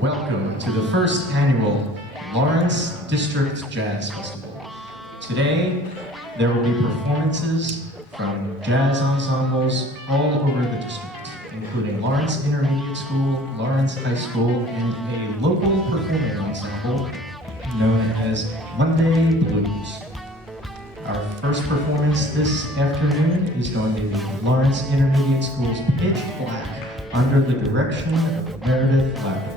Welcome to the first annual Lawrence District Jazz Festival. Today, there will be performances from jazz ensembles all over the district, including Lawrence Intermediate School, Lawrence High School, and a local performing ensemble known as Monday Blues. Our first performance this afternoon is going to be Lawrence Intermediate School's Pitch Black under the direction of Meredith Lavin.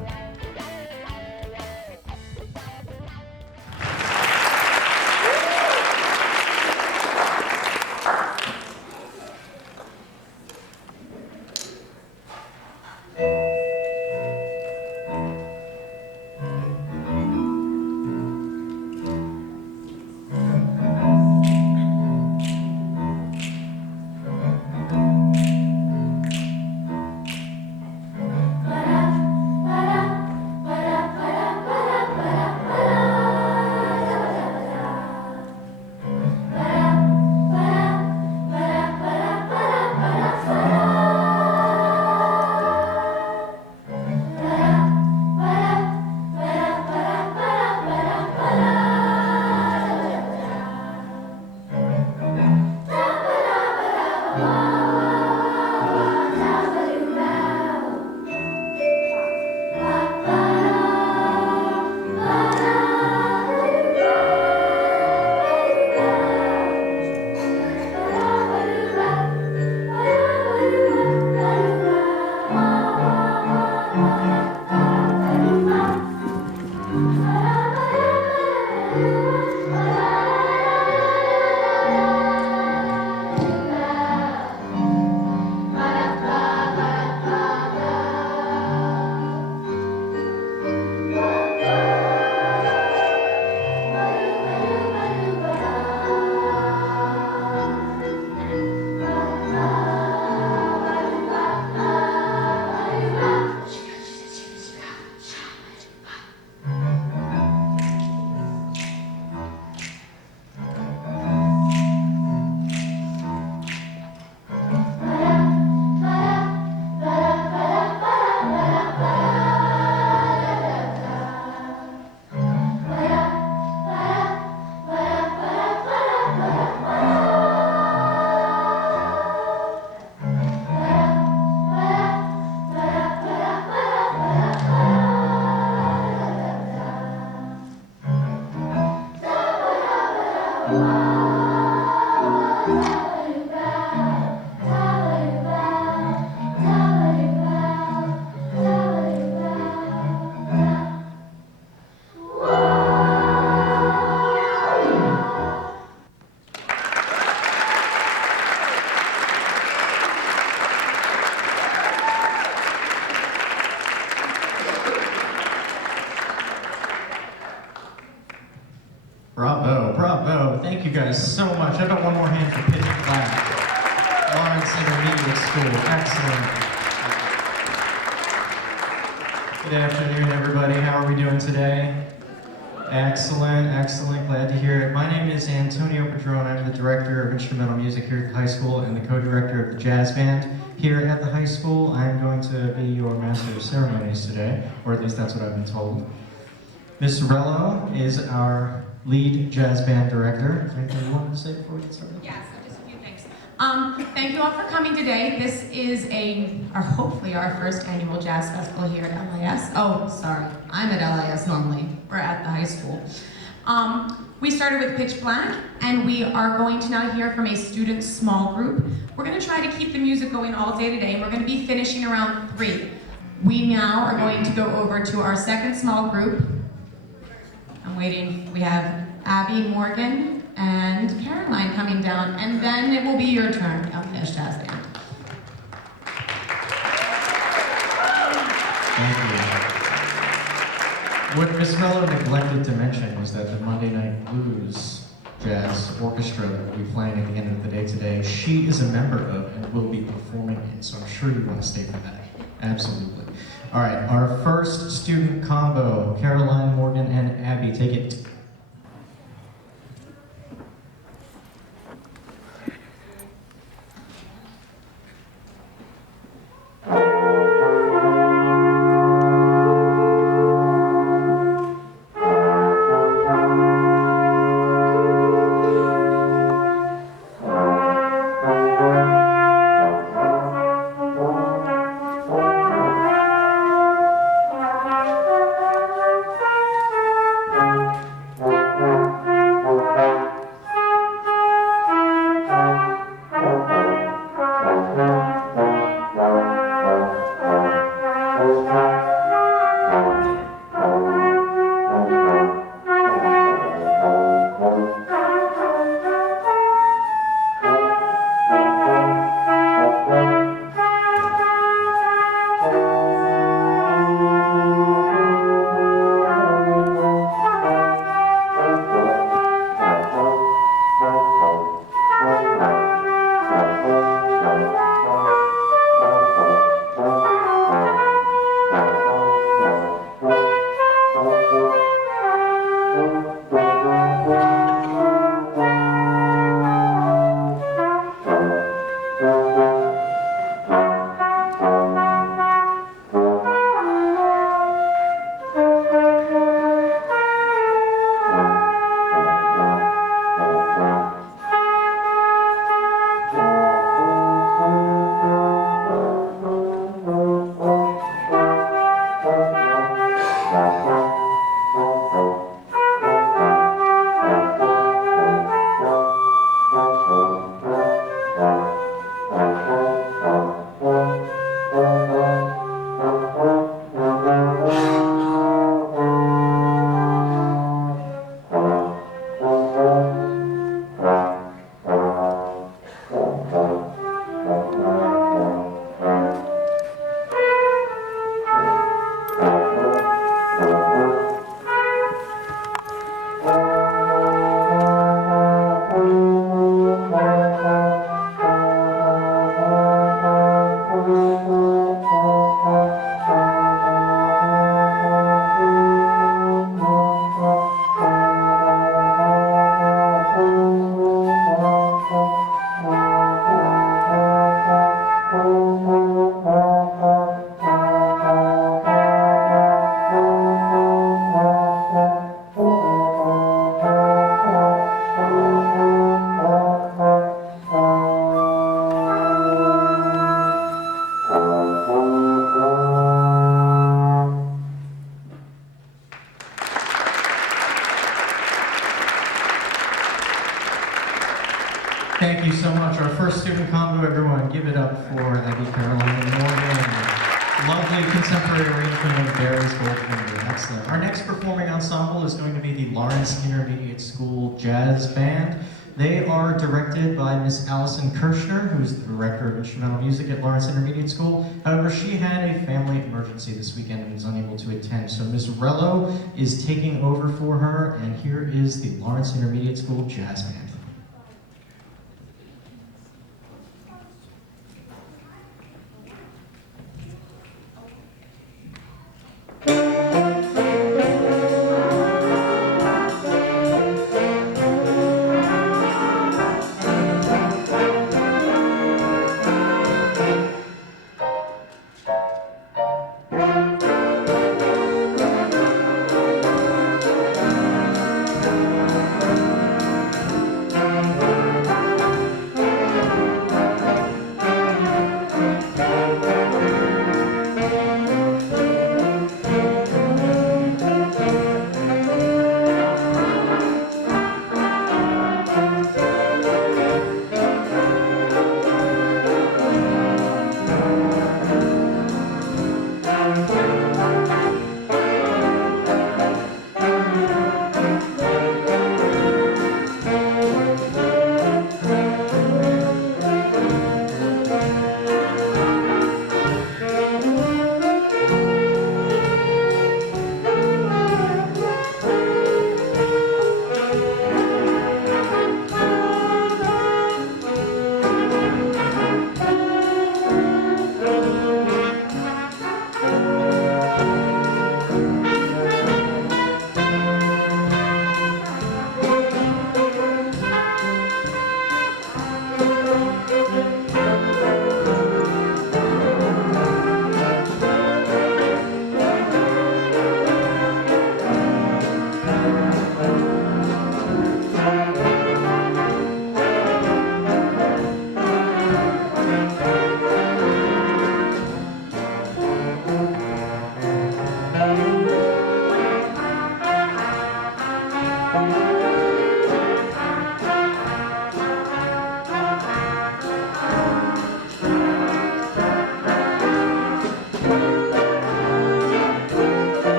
Bravo, bravo. Thank you guys so much. How about one more hand for Pitch Black? Lawrence Intermediate School. Excellent. Good afternoon, everybody. How are we doing today? Excellent, excellent. Glad to hear it. My name is Antonio Padron. I'm the Director of Instrumental Music here at the high school and the Co-Director of the Jazz Band here at the high school. I'm going to be your Master of Ceremonies today, or at least that's what I've been told. Ms. Rello is our lead jazz band director. Is there anything you wanted to say before we get started? Yes, just a few things. Thank you all for coming today. This is hopefully our first annual jazz festival here at LIS. Oh, sorry, I'm at LIS normally. We're at the high school. We started with Pitch Black, and we are going to now hear from a student small group. We're going to try to keep the music going all day today, and we're going to be finishing around 3. We now are going to go over to our second small group. I'm waiting. We have Abby, Morgan, and Caroline coming down, and then it will be your turn, LHS Jazz Band. Thank you. What Ms. Mello neglected to mention was that the Monday Blues Jazz Orchestra that we'll be playing at the end of the day today, she is a member of and will be performing in, so I'm sure you want to stay for that. Absolutely. All right, our first student combo, Caroline, Morgan, and Abby, take it. Thank you so much. Our first student combo, everyone, give it up for Abby Caroline Morgan. Lovely contemporary arrangement of Barry's Goldfinger. Excellent. Our next performing ensemble is going to be the Lawrence Intermediate School Jazz Band. They are directed by Miss Allison Kirshner, who's the Director of Instrumental Music at Lawrence Intermediate School. However, she had a family emergency this weekend and was unable to attend, so Ms. Rello is taking over for her, and here is the Lawrence Intermediate School Jazz Band.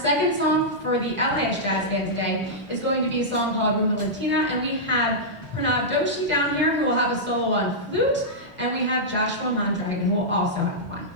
Second song for the LHS Jazz Band today is going to be a song called Rumba Latina, and we have Pranav Doshi down here who will have a solo on flute, and we have Joshua Mondragon who will also have one.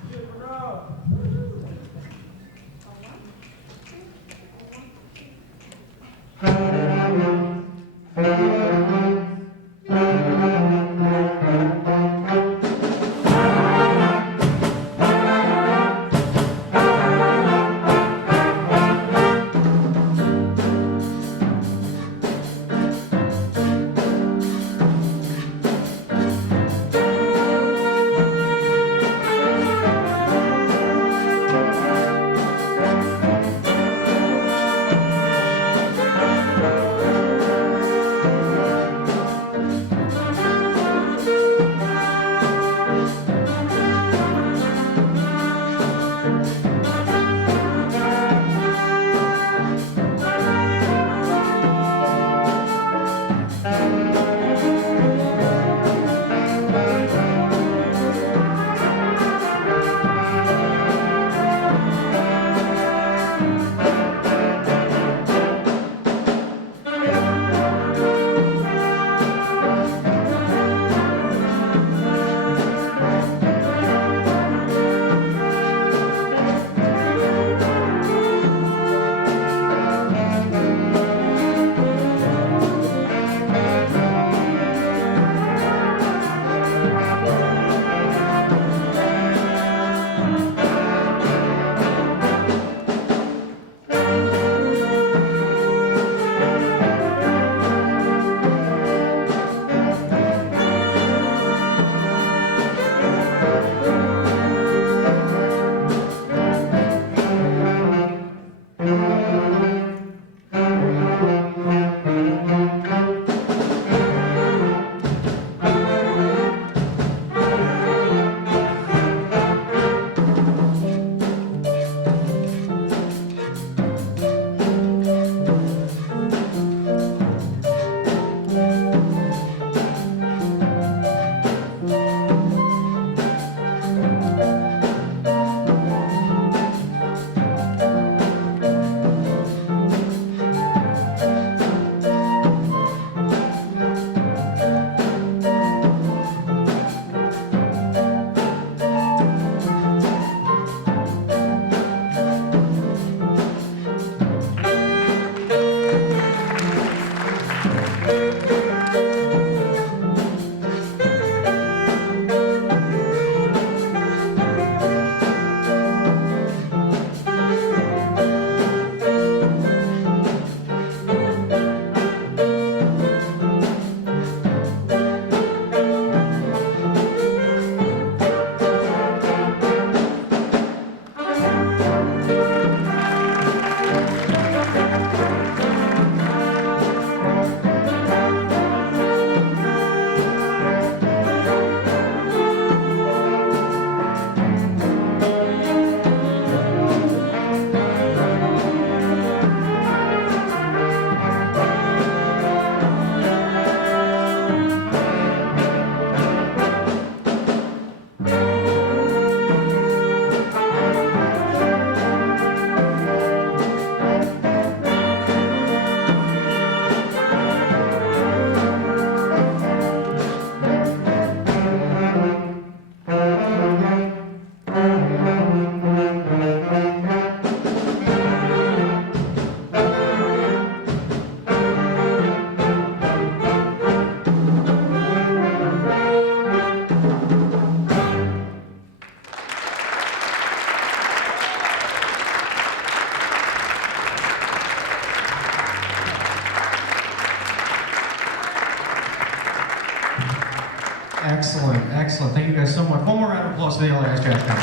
Excellent, excellent. Thank you guys so much. One more round of applause for the LIS Jazz Band.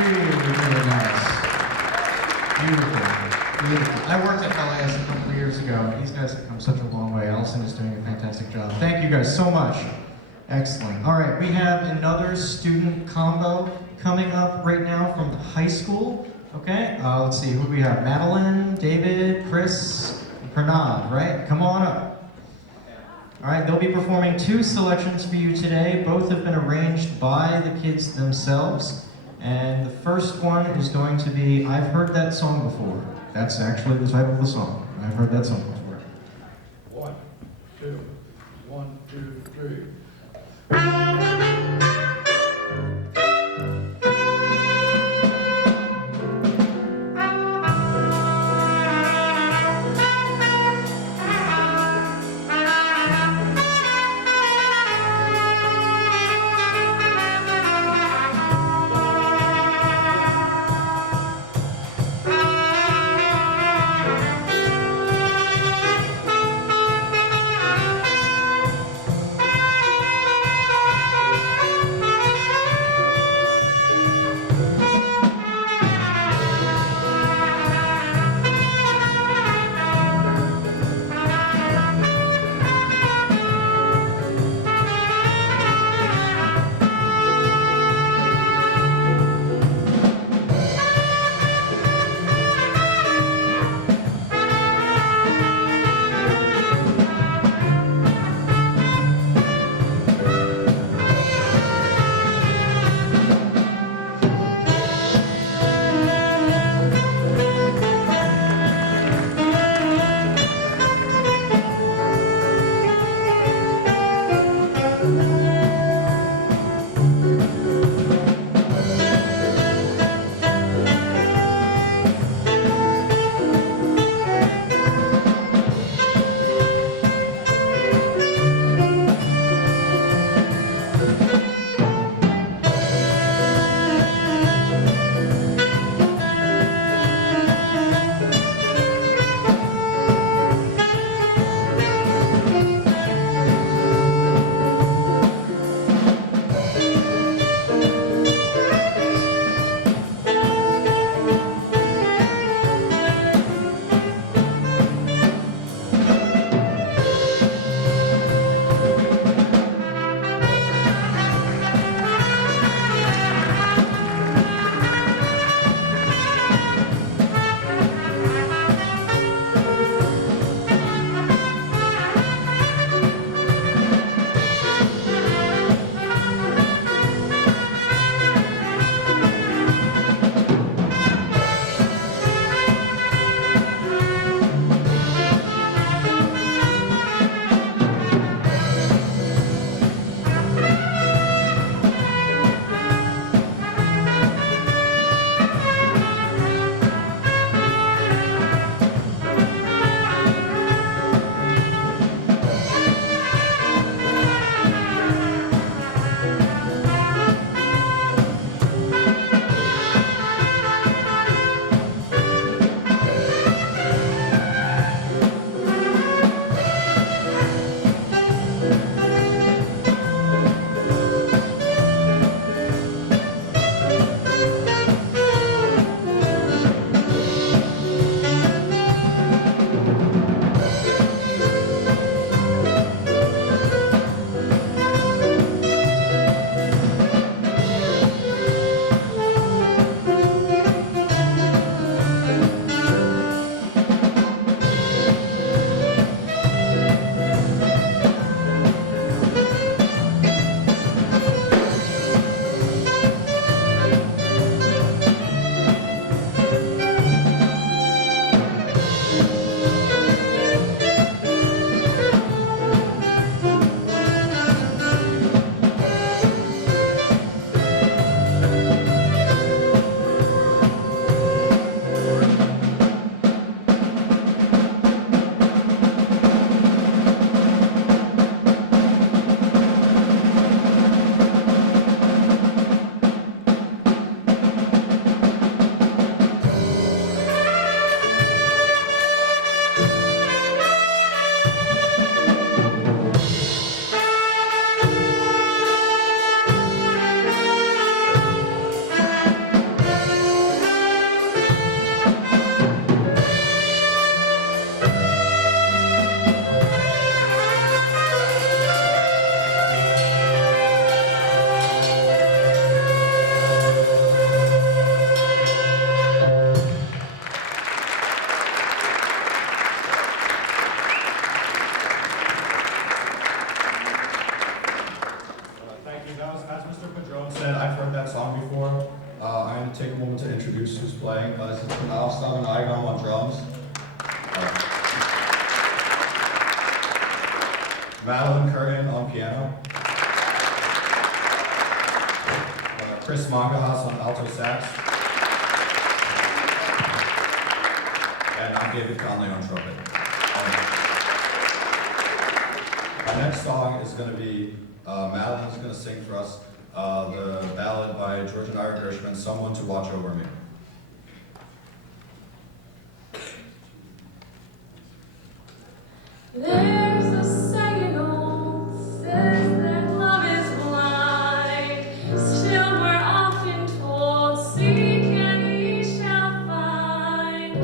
Really, really nice. Beautiful, beautiful. I worked at LIS a couple of years ago. These guys have come such a long way. Allison is doing a fantastic job. Thank you guys so much. Excellent. All right, we have another student combo coming up right now from the high school. Okay, let's see, who do we have? Madeline, David, Chris, and Pranav, right? Come on up. All right, they'll be performing 2 selections for you today. Both have been arranged by the kids themselves. And the first one is going to be I've Heard That Song Before. That's actually the title of the song. I've heard that song before. 1, 2, 1, 2, 3. want to introduce who's playing. Das ist ein Aufgabe Eigen on drums. Madeline Curtin on piano. Chris Mangahas on alto sax. And I'm David Conley on trumpet. Our next song is going to be, Madeline's going to sing for us the ballad by George and Ira Gershwin, Someone to Watch Over Me. There's a saying old says that love is blind. Still we're often told, seek and ye shall find.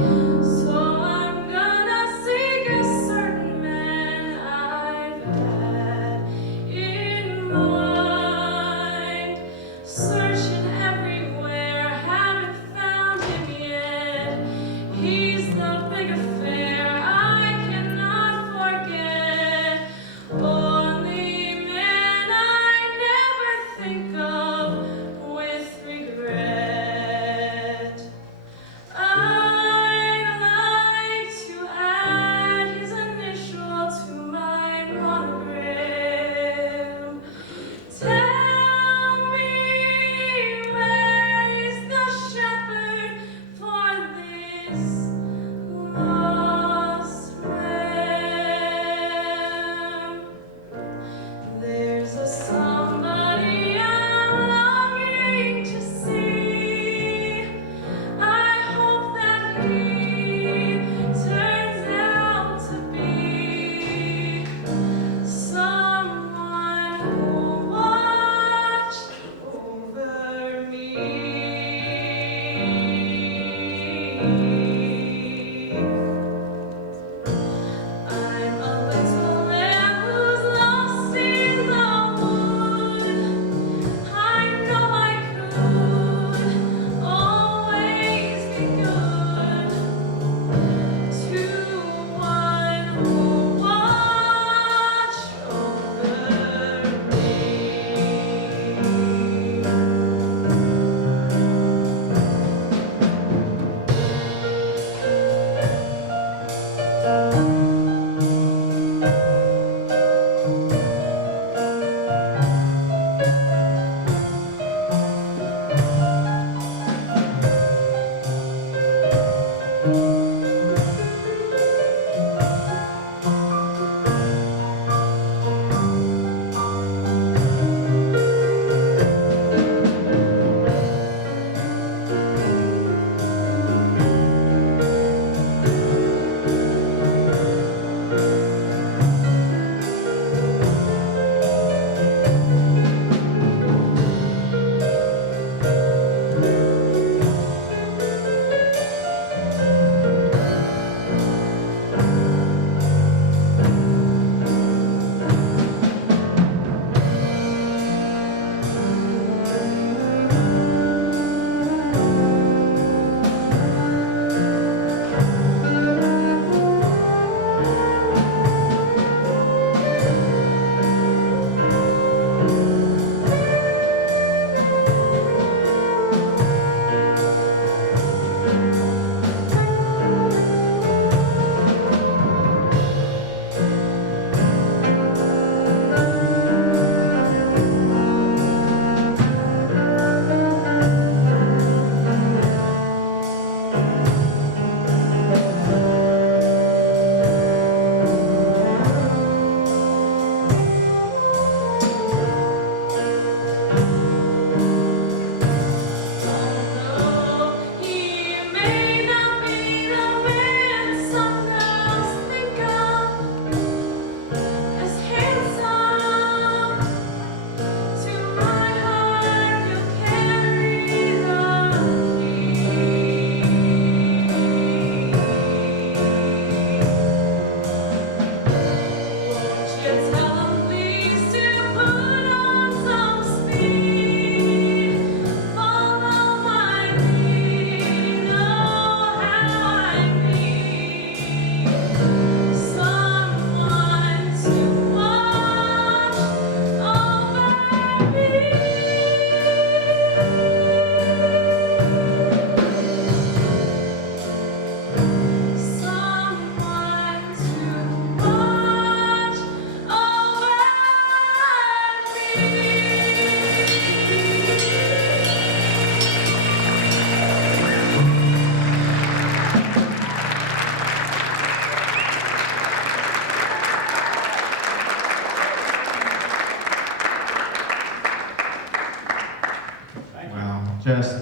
So I'm gonna seek a certain man I've had in mind. Searching everywhere, haven't found him yet. He's the big affair I cannot forget.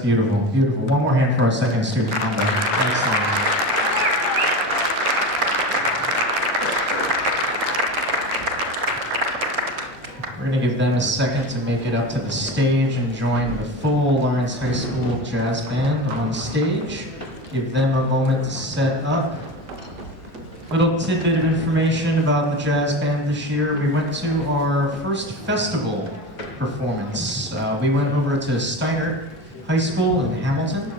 beautiful, beautiful. One more hand for our second student, Monday. Excellent. We're going to give them a second to make it up to the stage and join the full Lawrence High School Jazz Band on stage. Give them a moment to set up. Little tidbit of information about the jazz band this year. We went to our first festival performance. We went over to Steiner High School in Hamilton.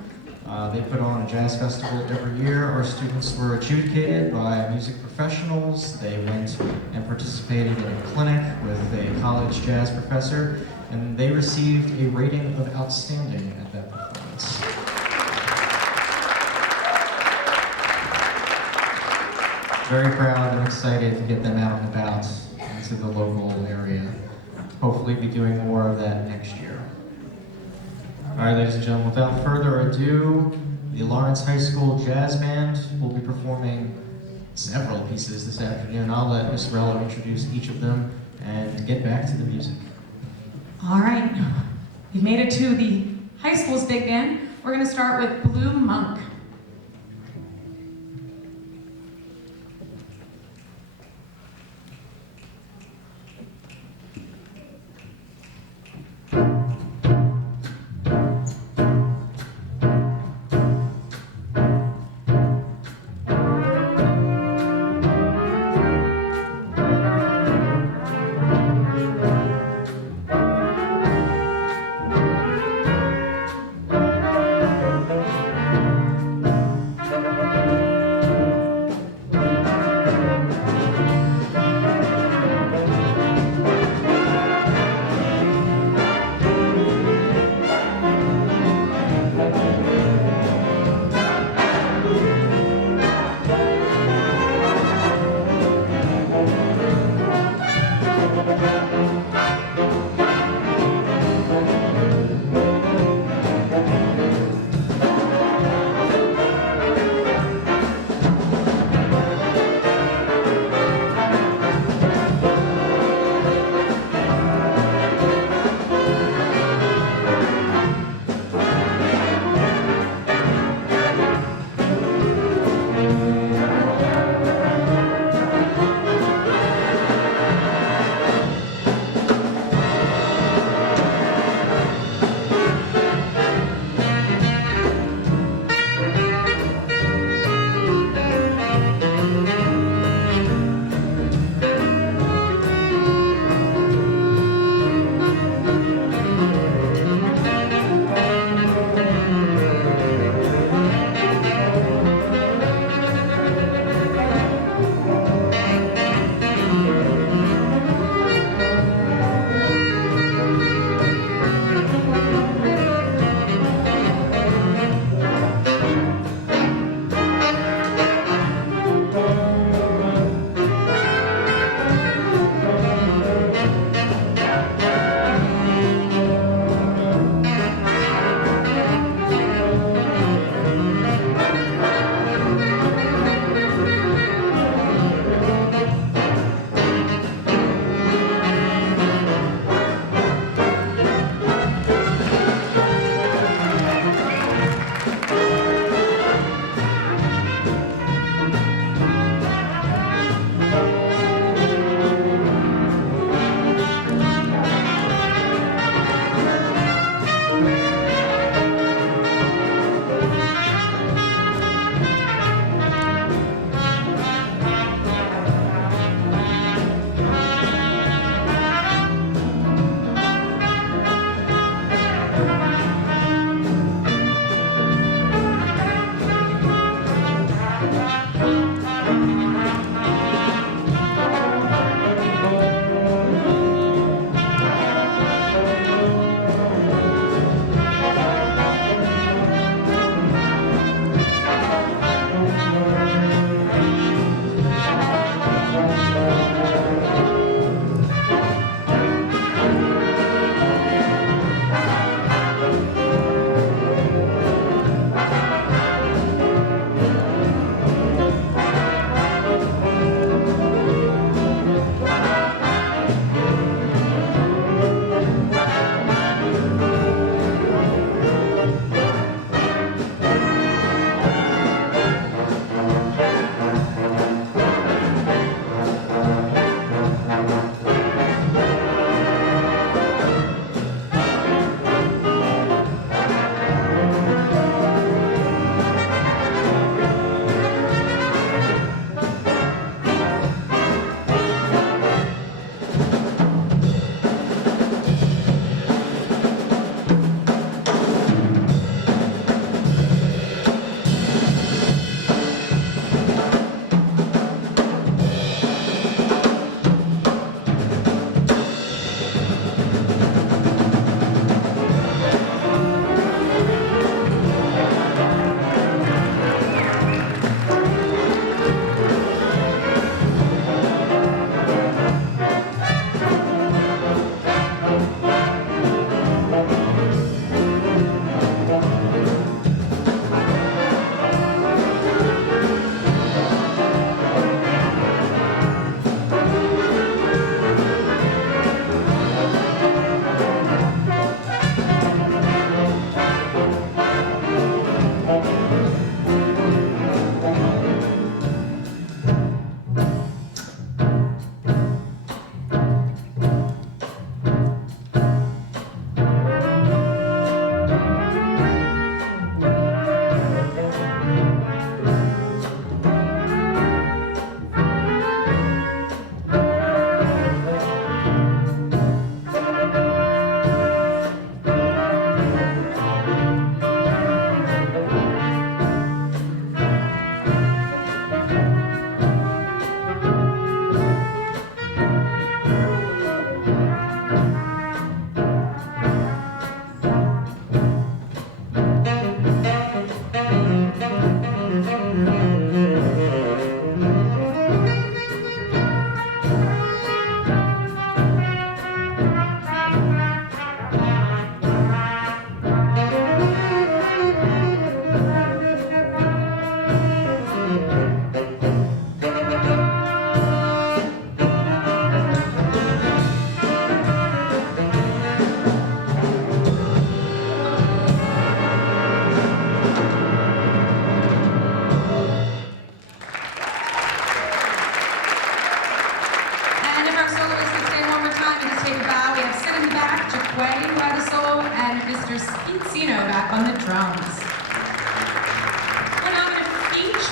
They put on a jazz festival every year. Our students were adjudicated by music professionals. They went and participated in a clinic with a college jazz professor, and they received a rating of outstanding at that performance. Very proud and excited to get them out and about into the local area. Hopefully be doing more of that next year. All right, ladies and gentlemen, without further ado, the Lawrence High School Jazz Band will be performing several pieces this afternoon. I'll let Ms. Rello introduce each of them and get back to the music. All right, we've made it to the high school's big band. We're going to start with Blue Monk.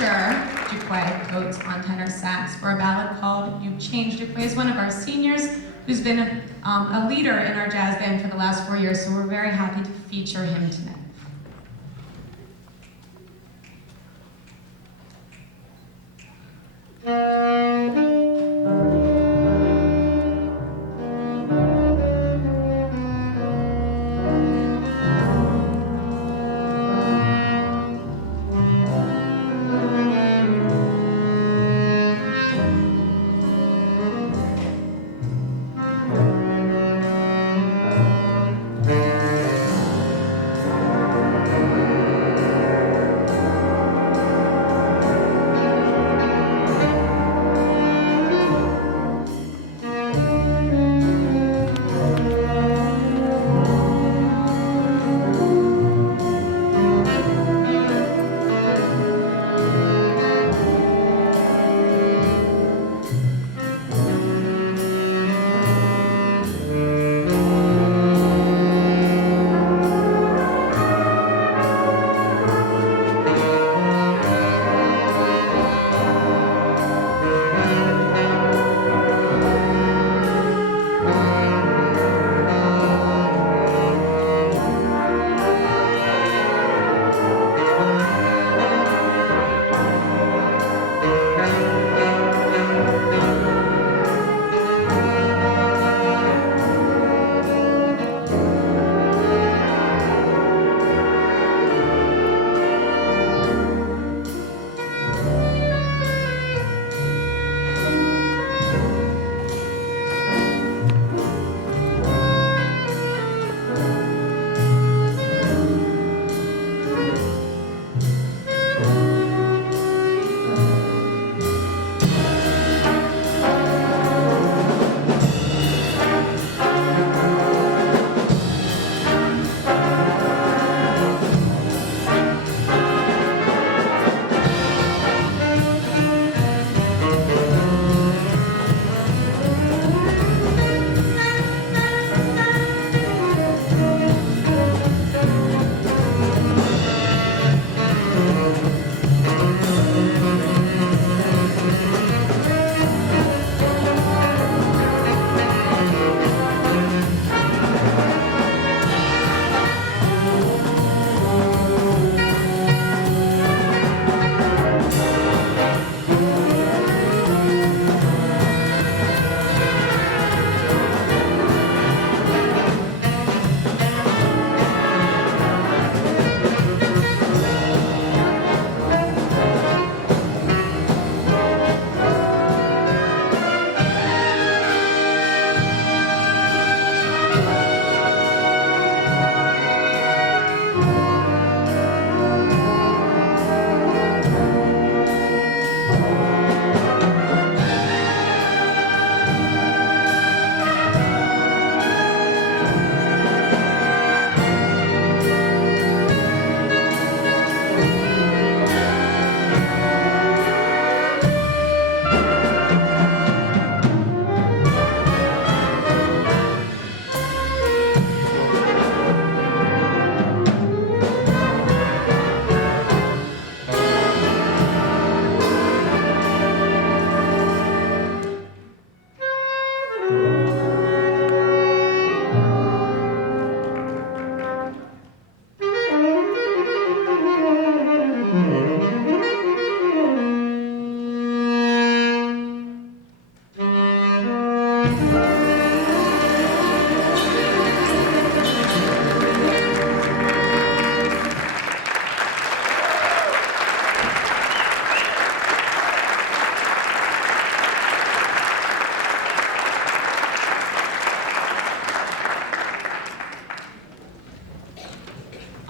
Asher Duquay Coates on tenor sax for a ballad called You Changed. Duquay is one of our seniors who's been a leader in our jazz band for the last 4 years, so we're very happy to feature him tonight.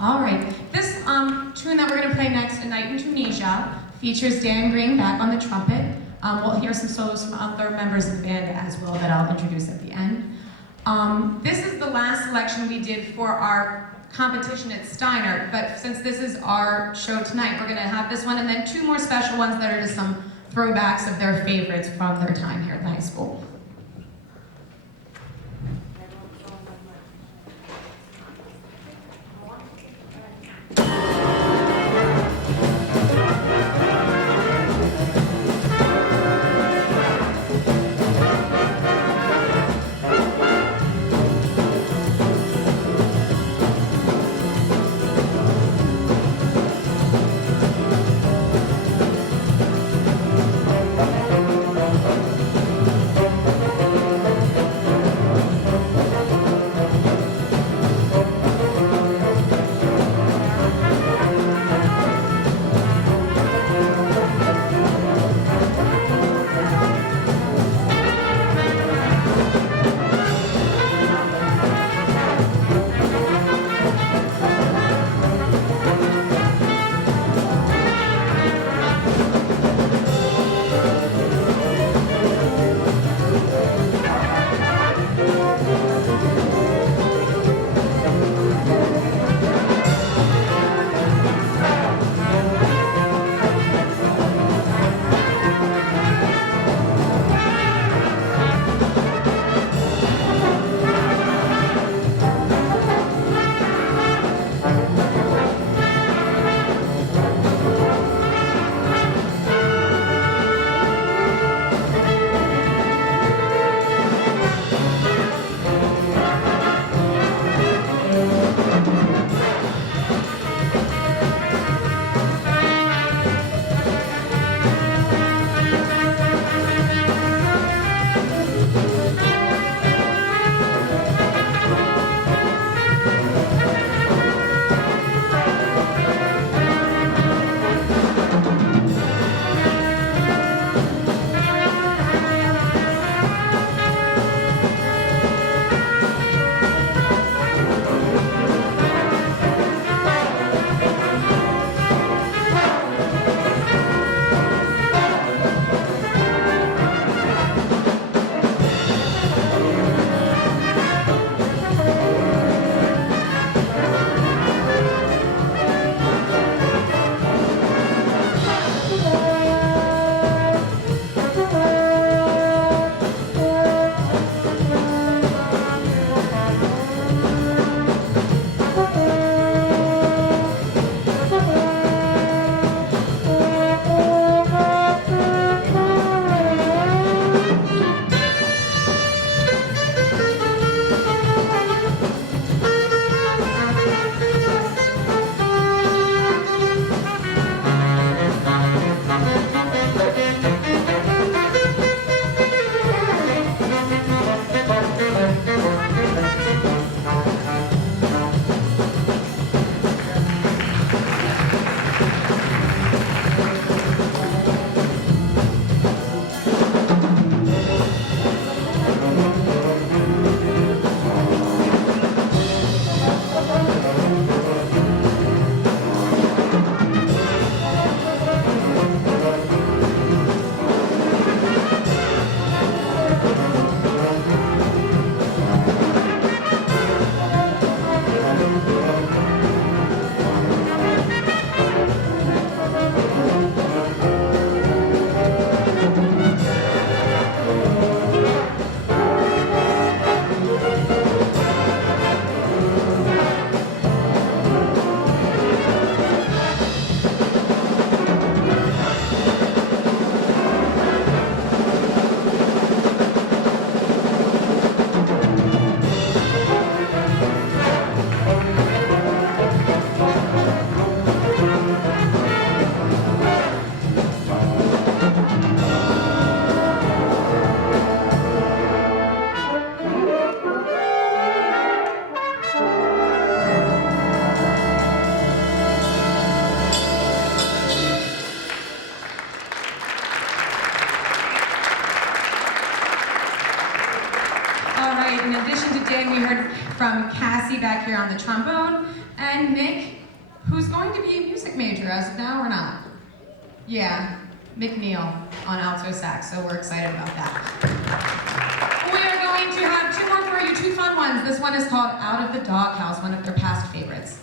All right, this tune that we're going to play next, A Night in Tunisia, features Dan Green back on the trumpet. We'll hear some solos from other members of the band as well that I'll introduce at the end. This is the last selection we did for our competition at Steiner, but since this is our show tonight, we're going to have this one and then two more special ones that are just some throwbacks of their favorites from their time here at the high school. from Cassie back here on the trombone, and Nick, who's going to be a music major as of now or not? Yeah, McNeil on alto sax, so we're excited about that. We are going to have two more for you, two fun ones. This one is called Out of the Doghouse, one of their past favorites.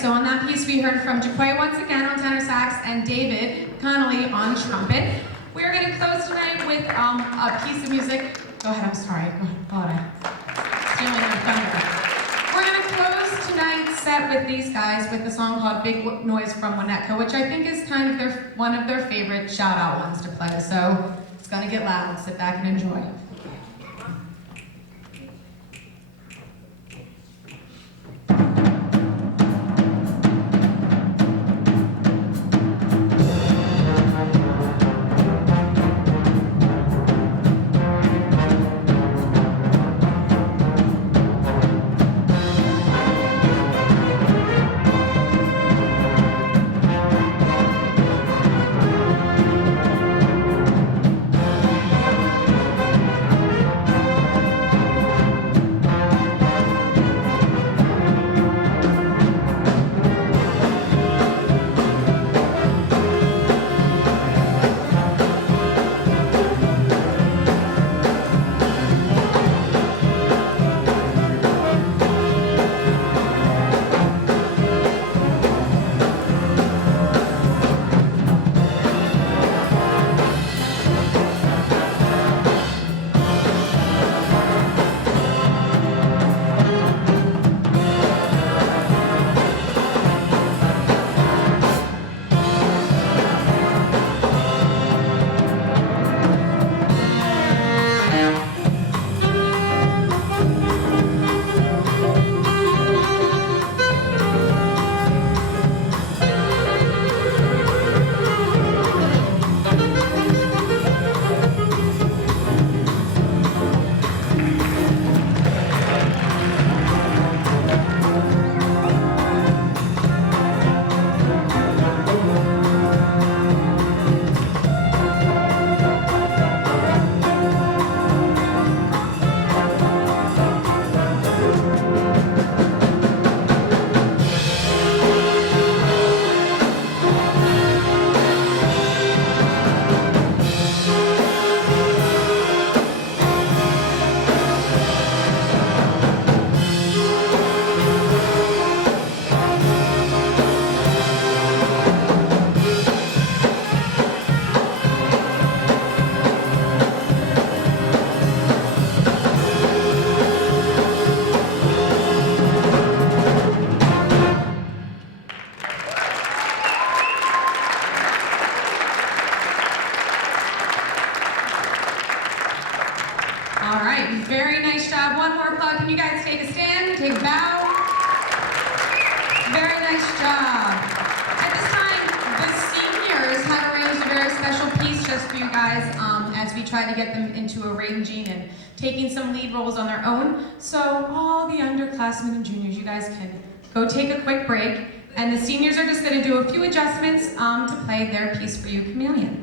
So on that piece, we heard from Jaquay once again on tenor sax and David Connolly on trumpet. We're going to close tonight with a piece of music. Go ahead, I'm sorry. Go ahead. Stealing your thunder. We're going to close tonight's set with these guys with the song called Big Noise from Winnetka, which I think is kind of one of their favorite shout-out ones to play. So it's going to get loud. Sit back and enjoy. All right, very nice job. One more applause. Can you guys take a stand, take a bow? Very nice job. At this time, the seniors have arranged a very special piece just for you guys as we try to get them into arranging and taking some lead roles on their own. So all the underclassmen and juniors, you guys can go take a quick break. And the seniors are just going to do a few adjustments to play their piece for you, Chameleon.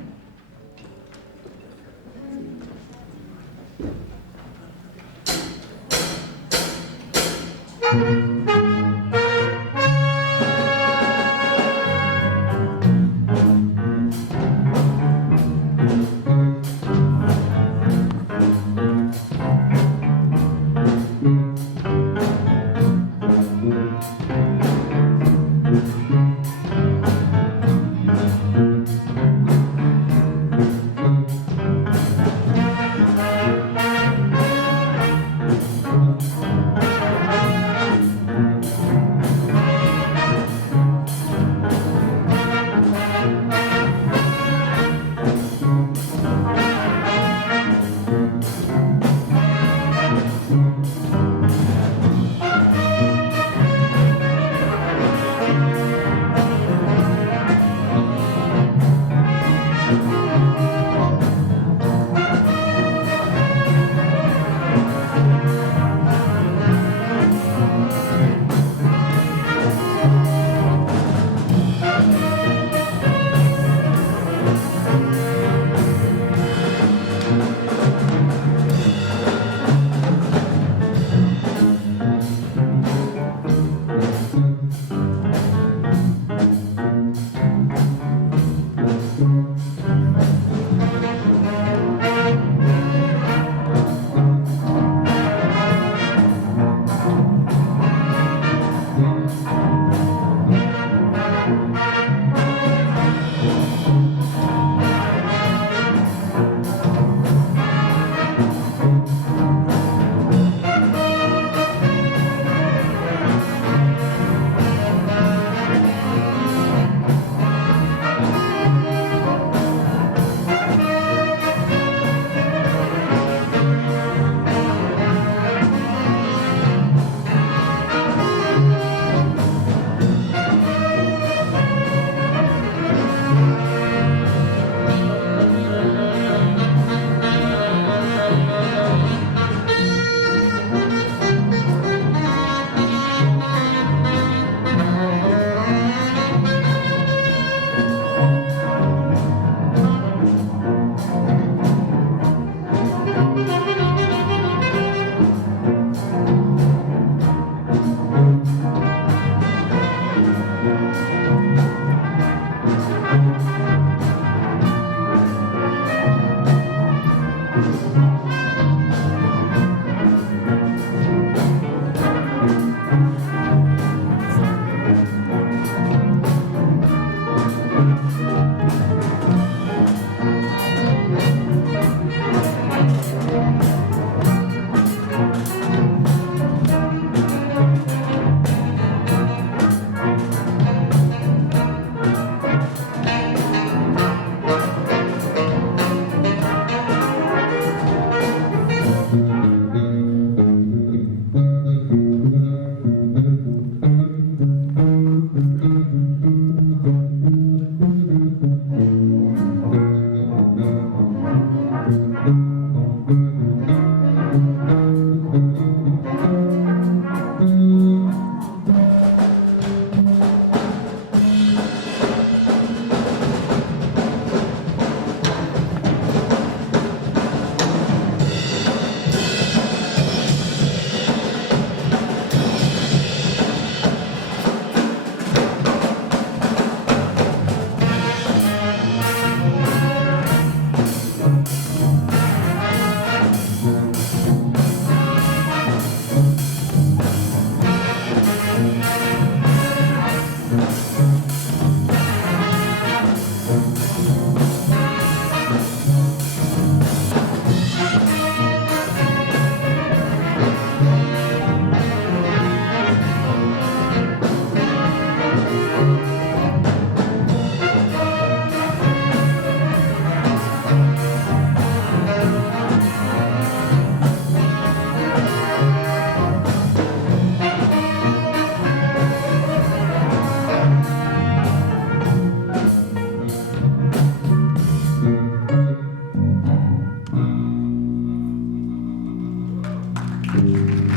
Thank you,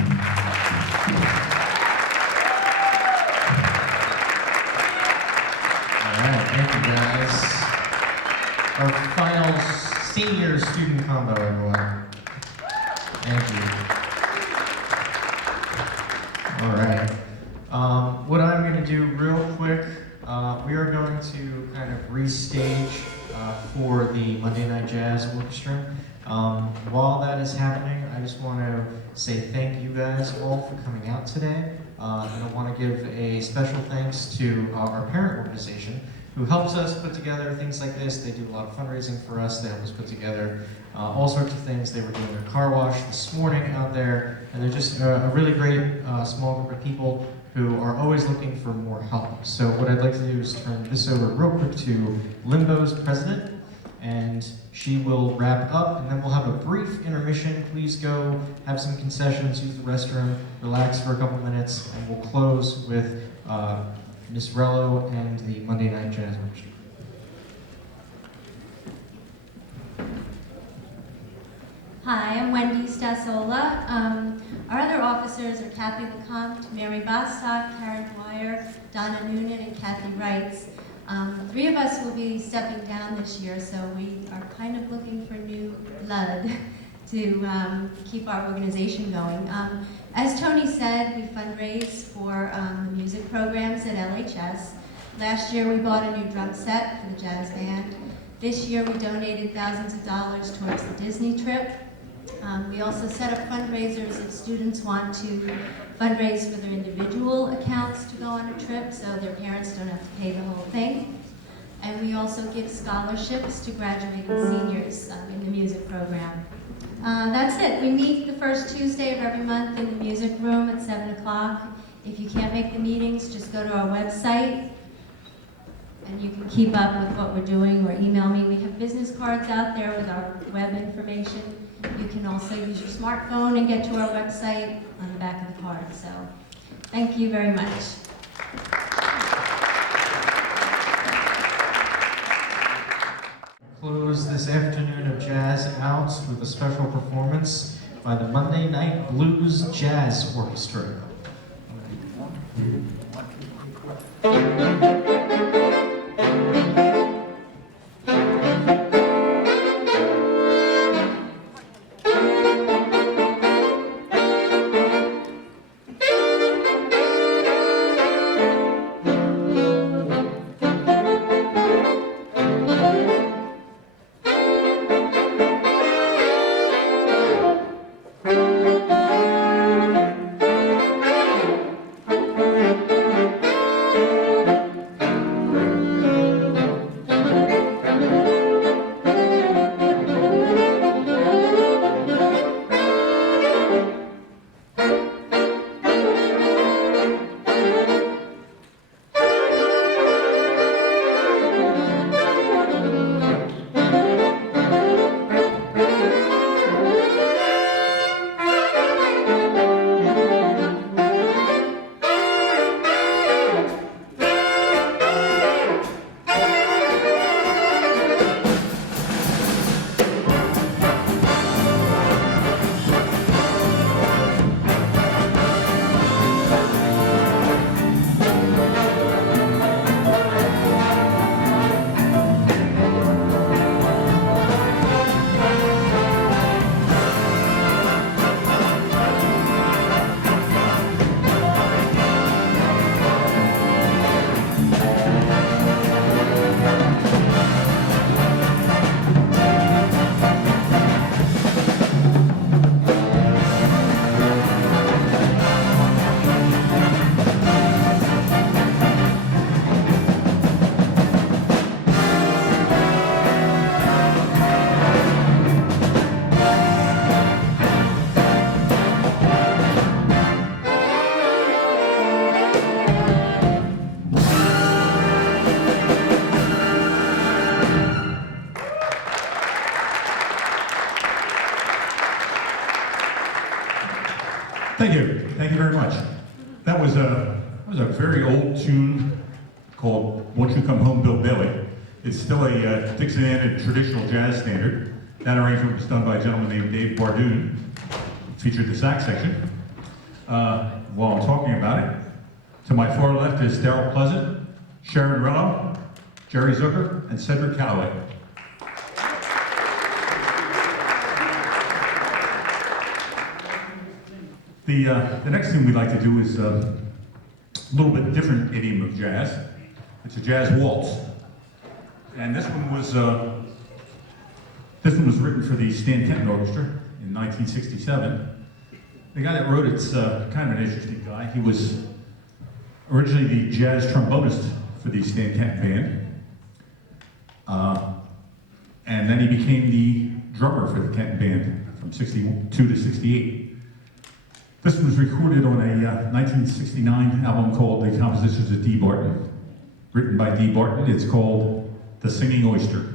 guys. Our final senior student combo, everyone. Thank you. All right. What I'm going to do real quick, we are going to kind of restage for the Monday Night Jazz Orchestra. While that is happening, I just want to say thank you guys all for coming out today. And I want to give a special thanks to our parent organization who helps us put together things like this. They do a lot of fundraising for us. They help us put together all sorts of things. They were doing their car wash this morning out there, and they're just a really great small group of people who are always looking for more help. So what I'd like to do is turn this over real quick to Limbo's president, and she will wrap up, and then we'll have a brief intermission. Please go have some concessions, use the restroom, relax for a couple minutes, and we'll close with Miss Rello and the Monday Night Jazz Orchestra. Hi, I'm Wendy Stasola. Our other officers are Kathy LeCompte, Mary Bostock, Karen Dwyer, Donna Noonan, and Kathy Wrights. 3 of us will be stepping down this year, so we are kind of looking for new blood to keep our organization going. As Tony said, we fundraise for the music programs at LHS. Last year we bought a new drum set for the jazz band. This year we donated thousands of dollars towards the Disney trip. We also set up fundraisers if students want to fundraise for their individual accounts to go on a trip so their parents don't have to pay the whole thing. And we also give scholarships to graduating seniors in the music program. That's it. We meet the first Tuesday of every month in the music room at 7 o'clock. If you can't make the meetings, just go to our website and you can keep up with what we're doing or email me. We have business cards out there with our web information. You can also use your smartphone and get to our website on the back of the card. So thank you very much. Close this afternoon of jazz out with a special performance by the Monday Night Blues Jazz Orchestra. Thank you. Thank you very much. That was a very old tune called "Won't You Come Home, Bill Bailey." It's still a Dixieland traditional jazz standard. That arrangement was done by a gentleman named Dave Bardoon. featured the sax section. While I'm talking about it, to my far left is Darryl Pleasant, Sharon Rello, Jerry Zucker, and Cedric Calloway. The next thing we'd like to do is a little bit different idiom of jazz. It's a jazz waltz. And this one was written for the Stan Kenton Orchestra in 1967. The guy that wrote it's kind of an interesting guy. He was originally the jazz trombonist for the Stan Kenton Band. And then he became the drummer for the Kenton Band from 62 to 68. This was recorded on a 1969 album called The Compositions of D. Barton, written by D. Barton. It's called The Singing Oyster.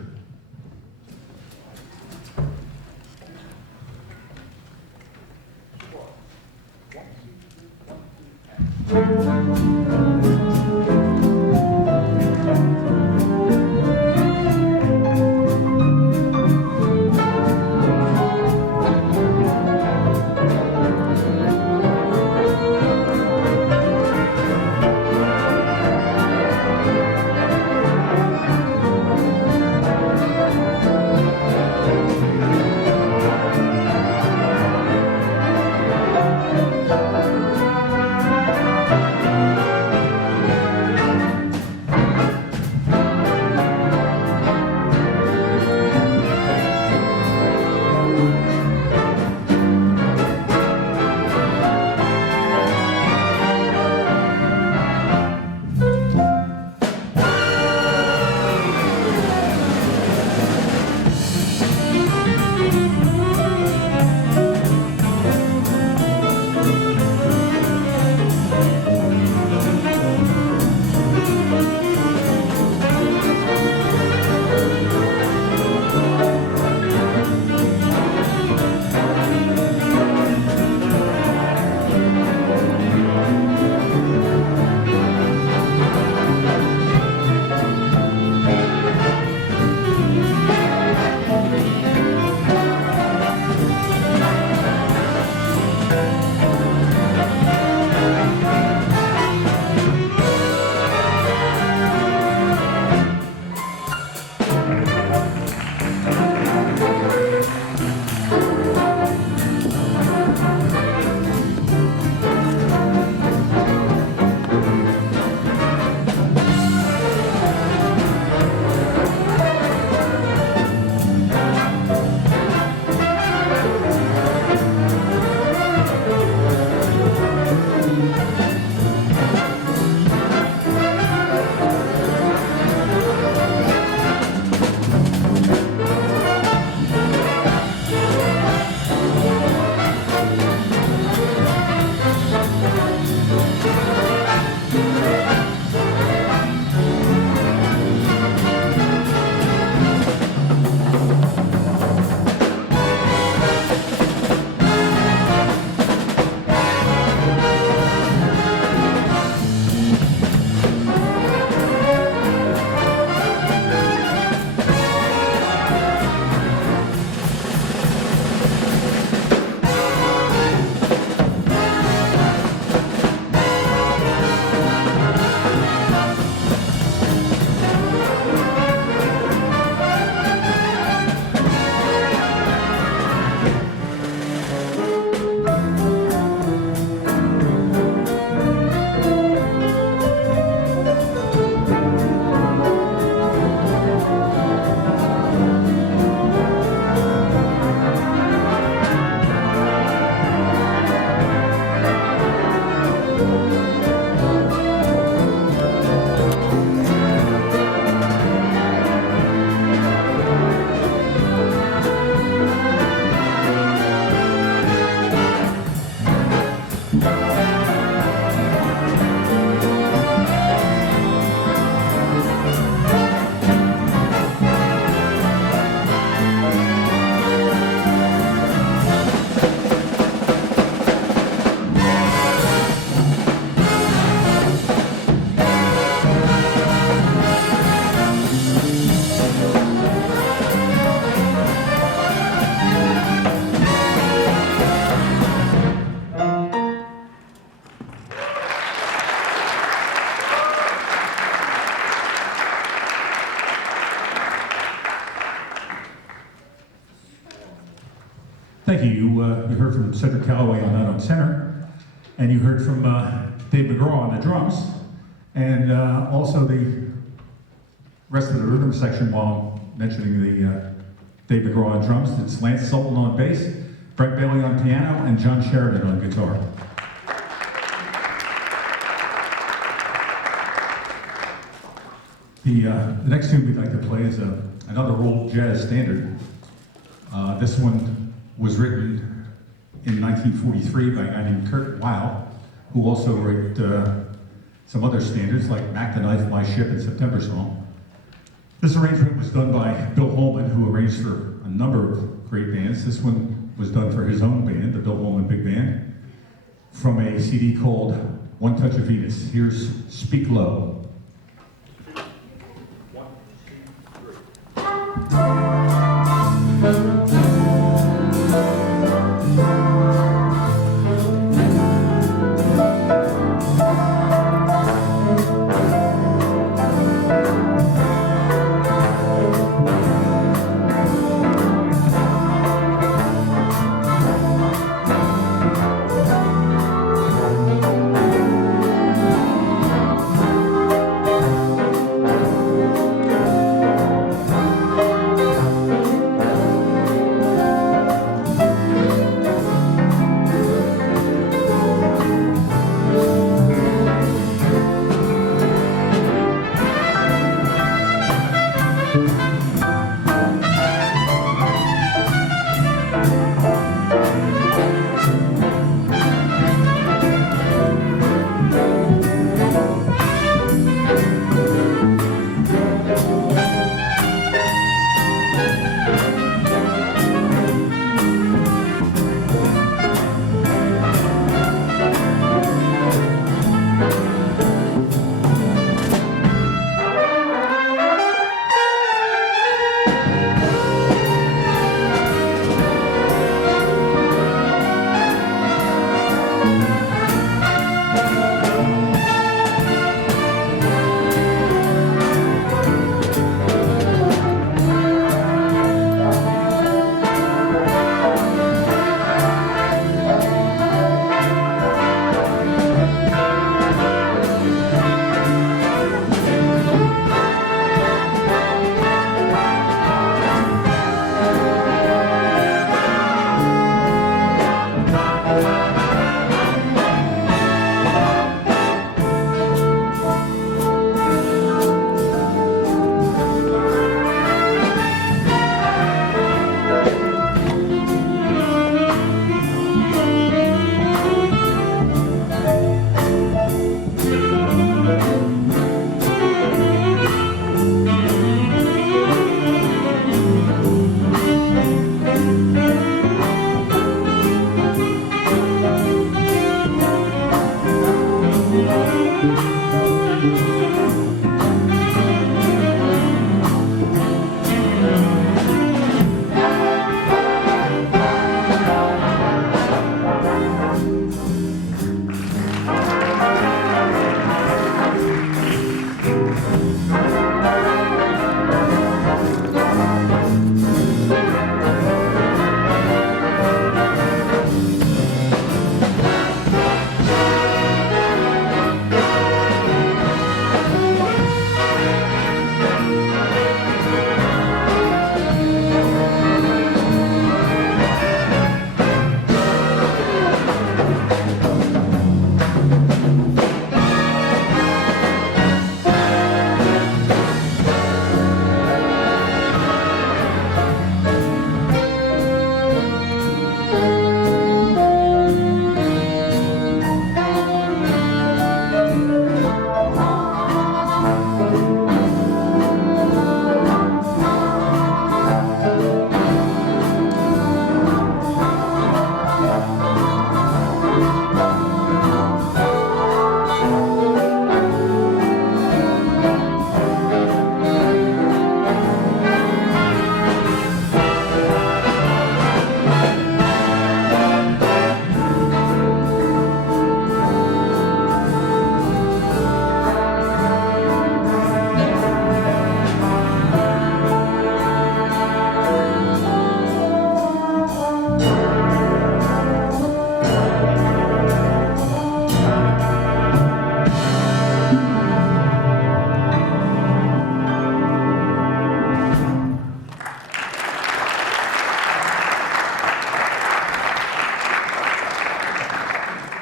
Thank you. You heard from Cedric Calloway on that on tenor, and you heard from Dave McGraw on the drums, and also the rest of the rhythm section while mentioning the Dave McGraw on drums. It's Lance Sultan on bass, Brett Bailey on piano, and John Sheridan on guitar. The next tune we'd like to play is another old jazz standard. This one was written in 1943 by a guy named Kurt Weill, who also wrote some other standards like Mac the Knife, My Ship, and September Song. This arrangement was done by Bill Holman, who arranged for a number of great bands. This one was done for his own band, the Bill Holman Big Band, from a CD called One Touch of Venus. Here's Speak Low. Thank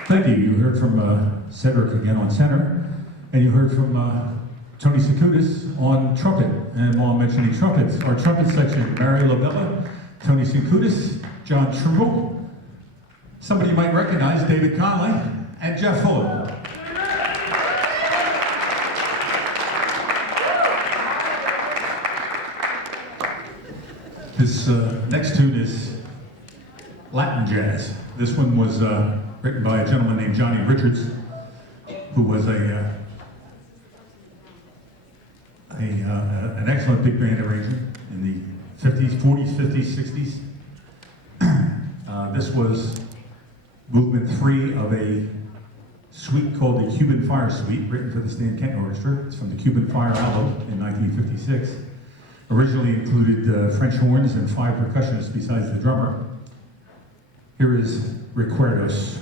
Thank you. You heard from Cedric again on tenor, and you heard from Tony Sakudis on trumpet. And while I'm mentioning trumpets, our trumpet section, Mary Lobella, Tony Sakudis, John Trimble, somebody you might recognize, David Conley, and Jeff Fuller. This next tune is Latin jazz. This one was written by a gentleman named Johnny Richards, who was an excellent big band arranger in the 50s, 40s, 50s, 60s. This was movement 3 of a suite called the Cuban Fire Suite, written for the Stan Kenton Orchestra. It's from the Cuban Fire album in 1956. Originally included French horns and 5 percussionists besides the drummer. Here is Recuerdos.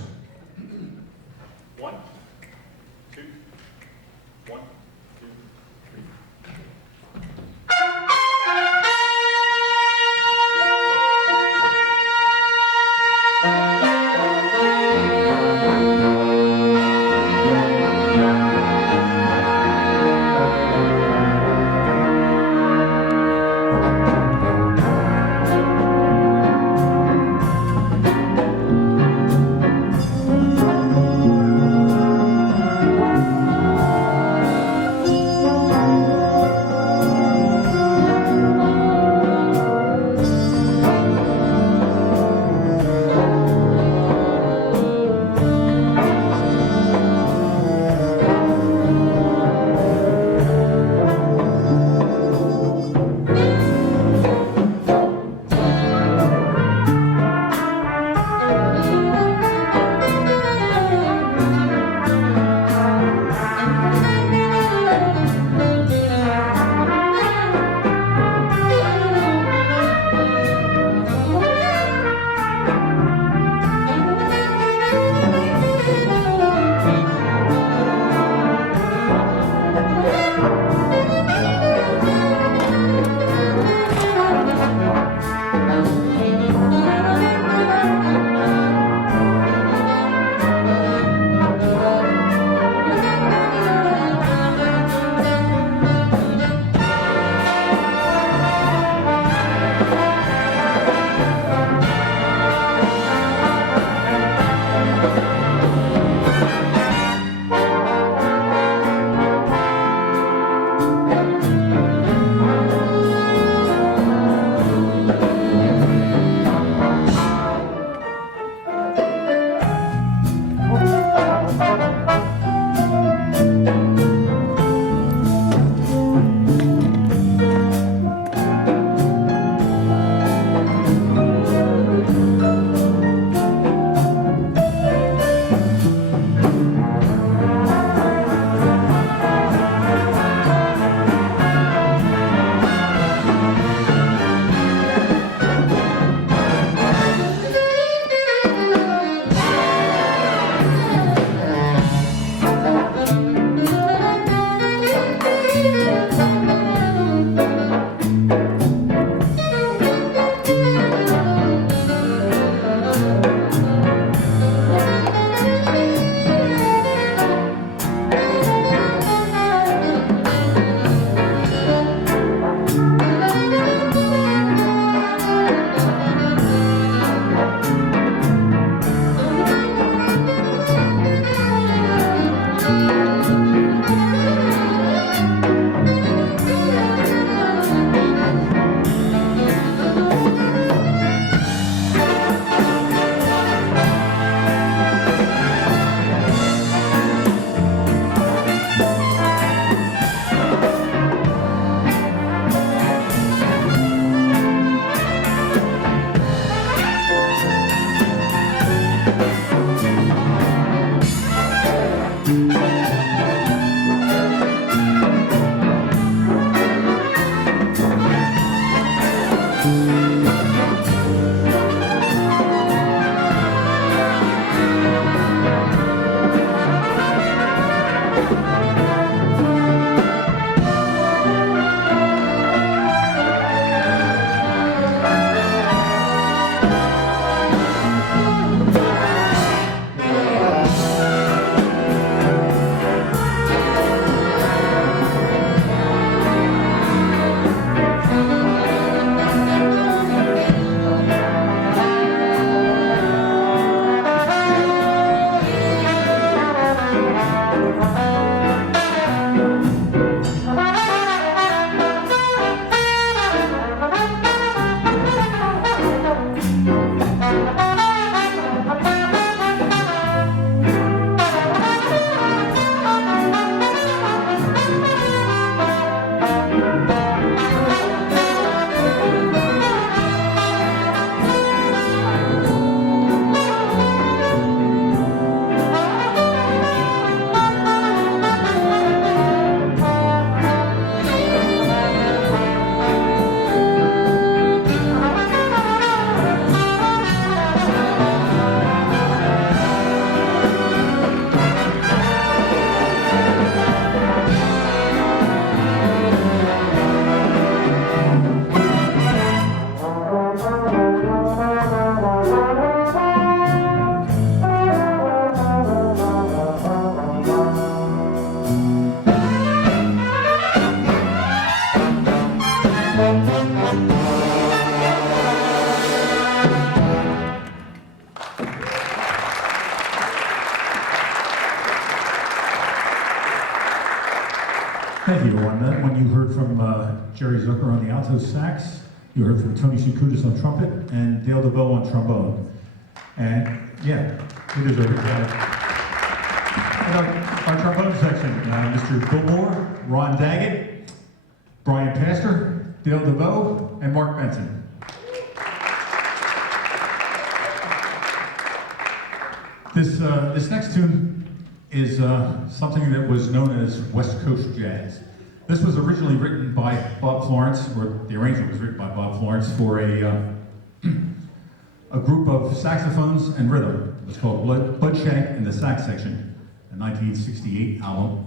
1, 2, 1, 2, 3. Heavy on that one. You heard from Jerry Zucker on the alto sax. You heard from Tony Shikudas on trumpet and Dale DeVoe on trombone. And yeah, we deserve it. Our trombone section, Mr. Bill Moore, Ron Daggett, Brian Pastor, Dale DeVoe, and Mark Benson. This next tune is something that was known as West Coast Jazz. This was originally written by Bob Florence, or the arrangement was written by Bob Florence for a group of saxophones and rhythm. It was called Bloodshank and the Sax Section, a 1968 album.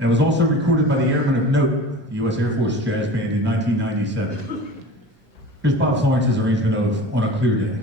And it was also recorded by the Airmen of Note, the U.S. Air Force Jazz Band, in 1997. Here's Bob Florence's arrangement of On a Clear Day.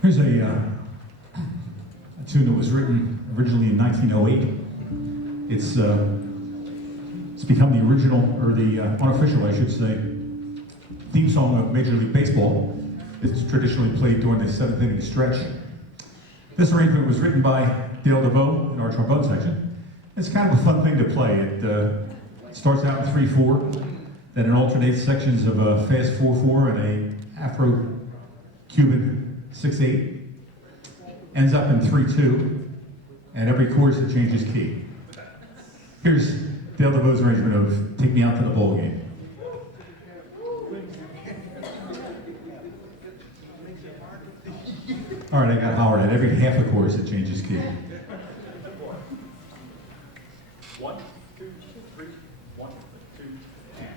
Here's a tune that was written originally in 1908. It's become the original, or the unofficial, I should say, theme song of Major League Baseball. It's traditionally played during the 7th inning stretch. This arrangement was written by Dale DeVoe in our trombone section. It's kind of a fun thing to play. It starts out in 3/4, then it alternates sections of a fast 4/4 and a Afro-Cuban 6/8, ends up in 3/2, and every chorus it changes key. Here's Dale DeVoe's arrangement of Take Me Out to the Ball Game. All right, I got hollered at. Every half a chorus it changes key. 1, 2, 3, 1, 2, and.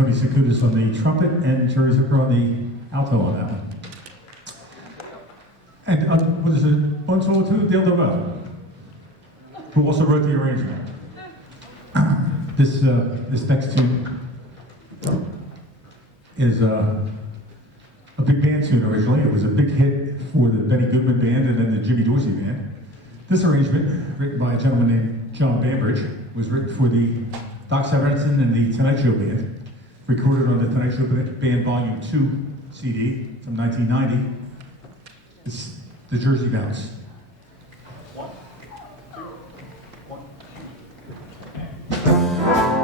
Tony Sakudis on the trumpet, and Jerry Zucker on the alto on that one. And what is it? One solo too? Dale DeVoe, who also wrote the arrangement. This next tune is a big band tune originally. It was a big hit for the Benny Goodman Band and then the Jimmy Dorsey Band. This arrangement, written by a gentleman named John Bambridge, was written for the Doc Severinsen and the Tonight Show Band, recorded on the Tonight Show Band Volume 2 CD from 1990. It's the Jersey Bounce. 1, 2, 1. Thank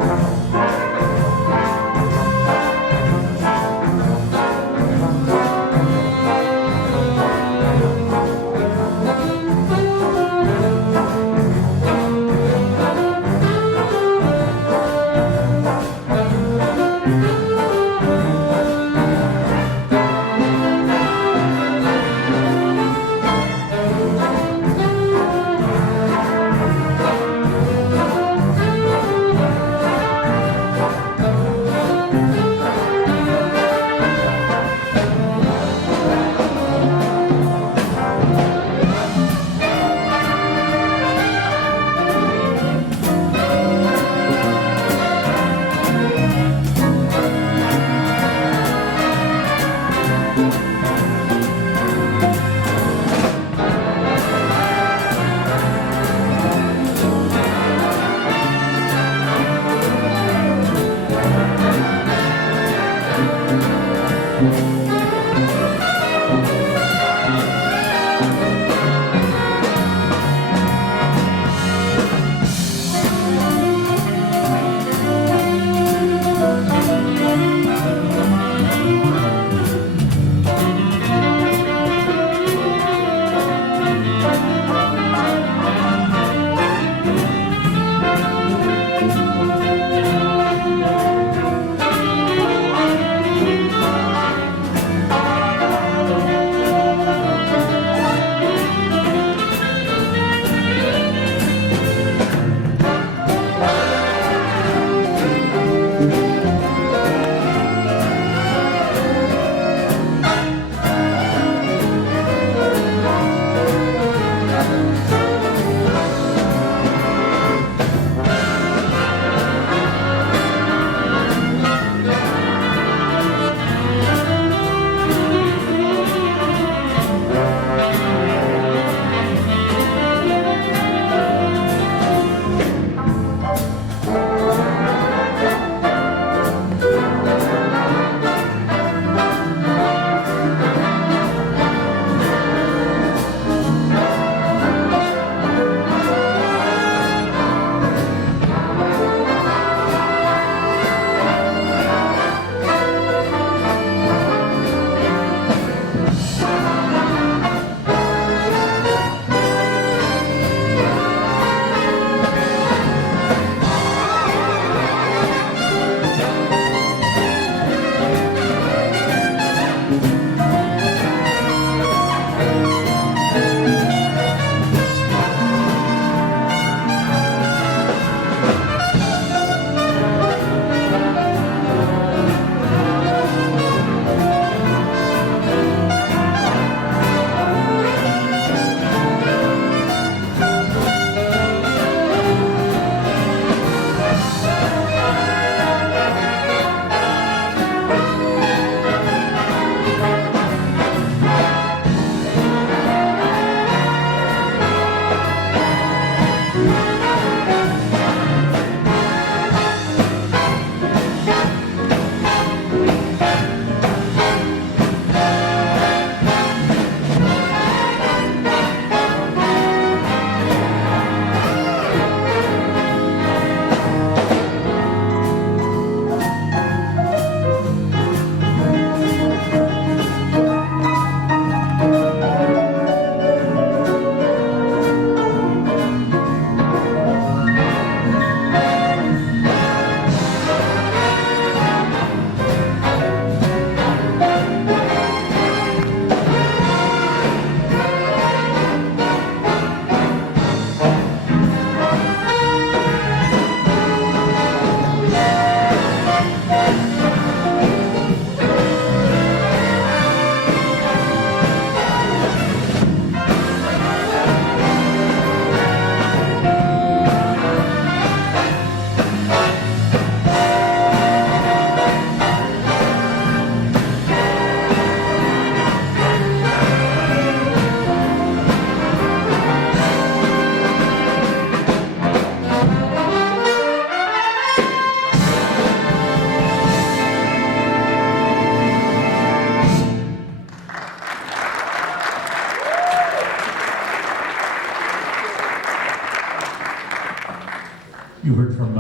You heard from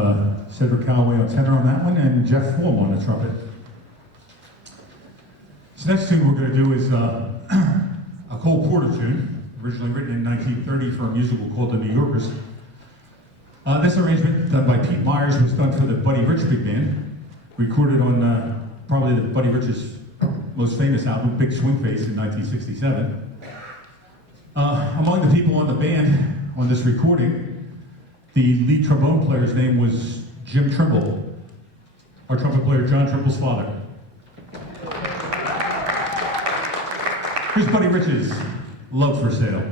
Cedric Calloway on tenor on that one, and Jeff Fulham on the trumpet. So next tune we're going to do is a Cole Porter tune, originally written in 1930 for a musical called The New Yorkers. This arrangement, done by Pete Myers, was done for the Buddy Rich Big Band, recorded on probably the Buddy Rich's most famous album, Big Swing Face, in 1967. Among the people on the band on this recording, the lead trombone player's name was Jim Trimble, our trumpet player John Trimble's father. Here's Buddy Rich's Love for Sale.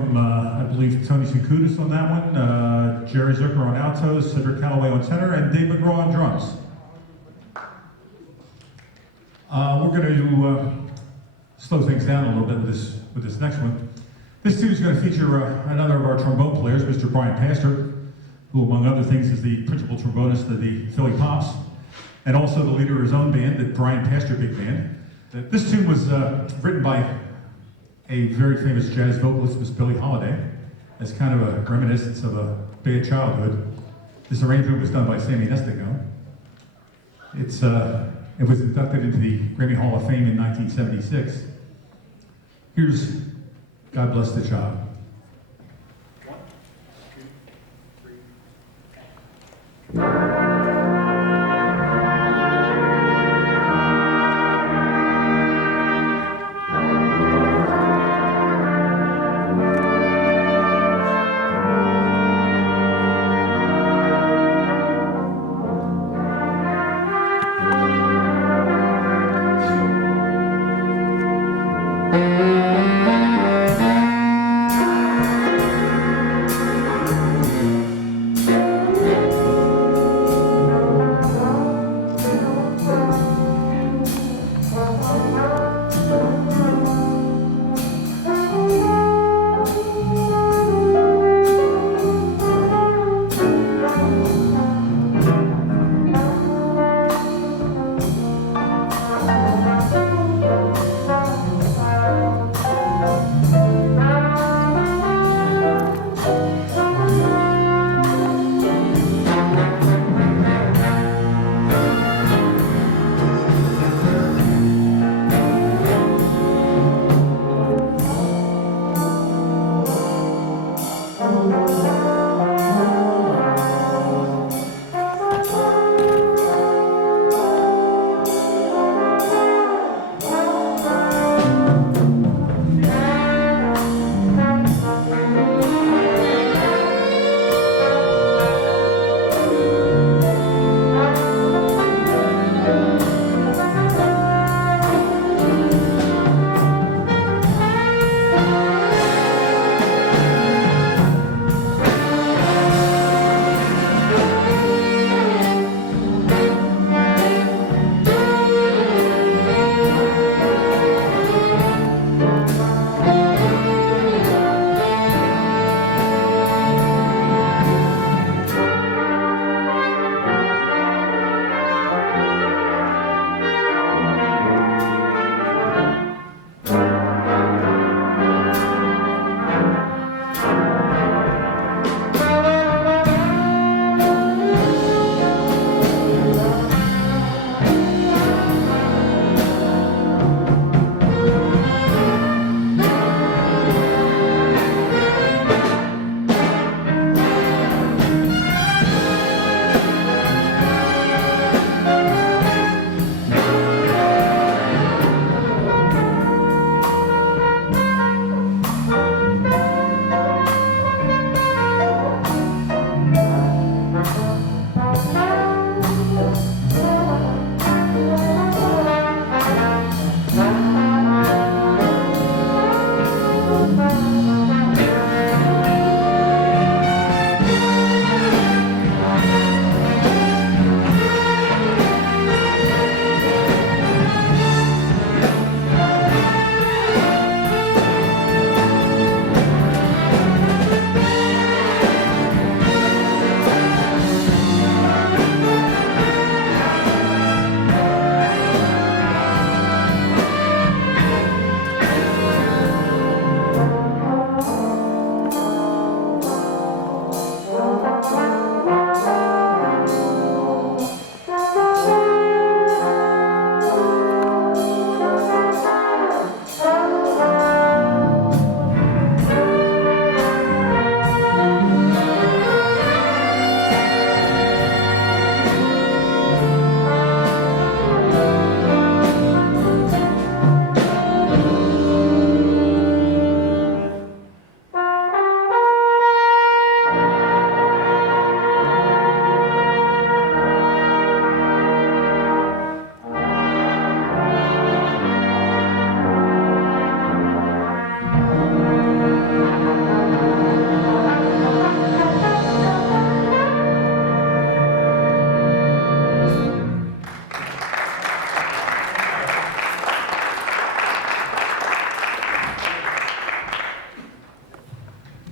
from, I believe, Tony Sinkutis on that one, Jerry Zucker on altos, Cedric Calloway on tenor, and Dave McGraw on drums. We're going to slow things down a little bit with this next one. This tune is going to feature another of our trombone players, Mr. Brian Pastor, who, among other things, is the principal trombonist of the Philly Pops, and also the leader of his own band, the Brian Pastor Big Band. This tune was written by a very famous jazz vocalist, Miss Billie Holiday, as kind of a reminiscence of a bad childhood. This arrangement was done by Sammy Nestico. It was inducted into the Grammy Hall of Fame in 1976. Here's God Bless the Child. 1, 2, 3.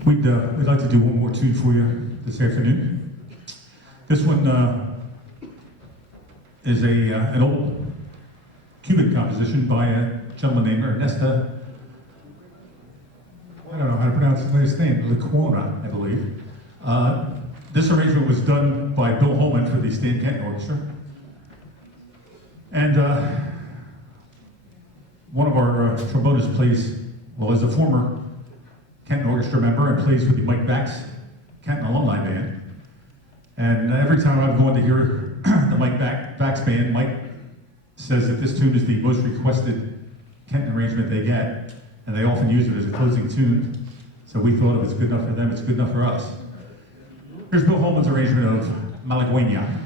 We'd like to do one more tune for you this afternoon. This one is an old Cuban composition by a gentleman named Ernesto, I don't know how to pronounce his last name, Licuona, I believe. This arrangement was done by Bill Holman for the Stan Kenton Orchestra. And one of our trombonists plays, well, is a former Kenton Orchestra member and plays with the Mike Bax Kenton Alumni Band. And every time I've gone to hear the Mike Bax Band, Mike says that this tune is the most requested Kenton arrangement they get, and they often use it as a closing tune. So we thought it was good enough for them, it's good enough for us. Here's Bill Holman's arrangement of Malagueña.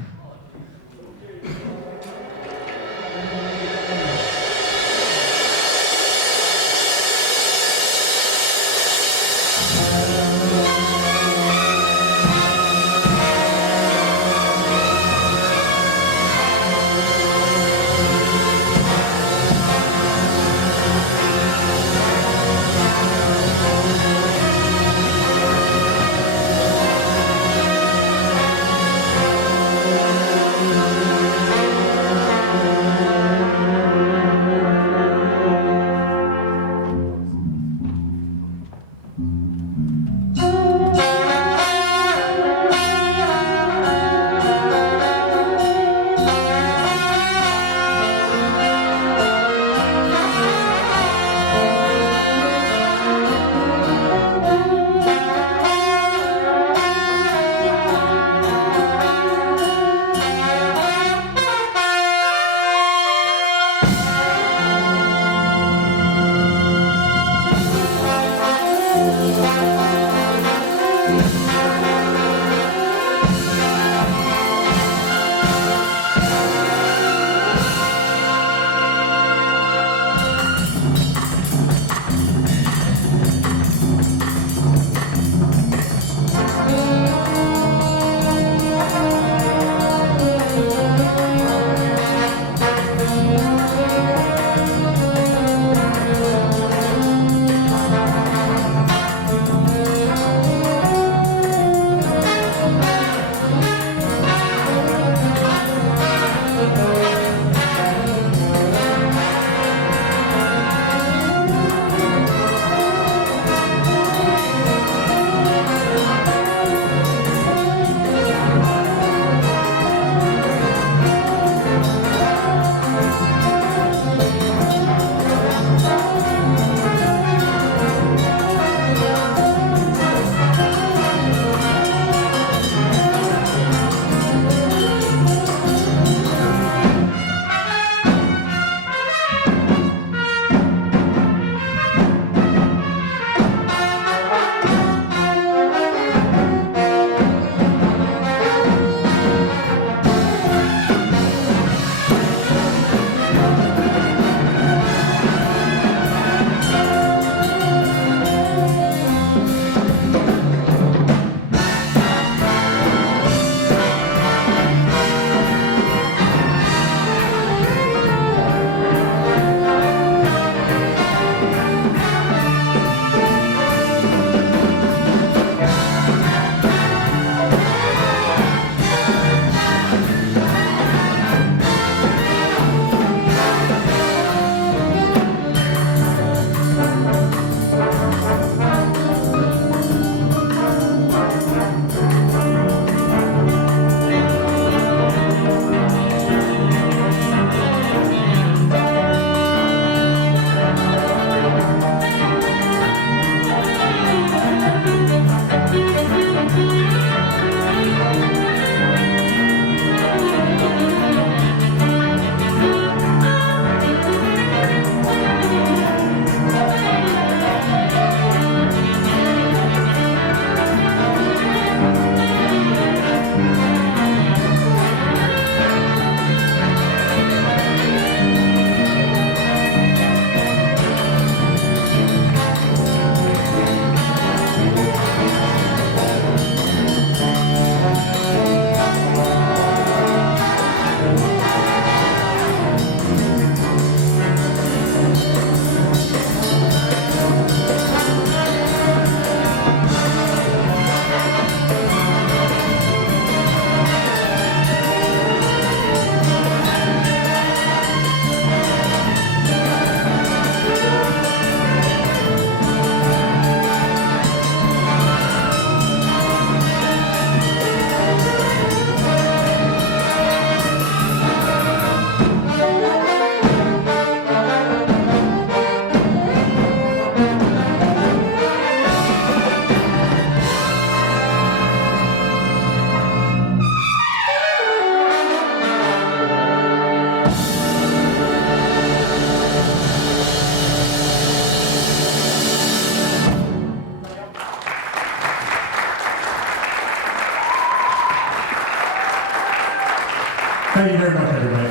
Thank you very much, everybody.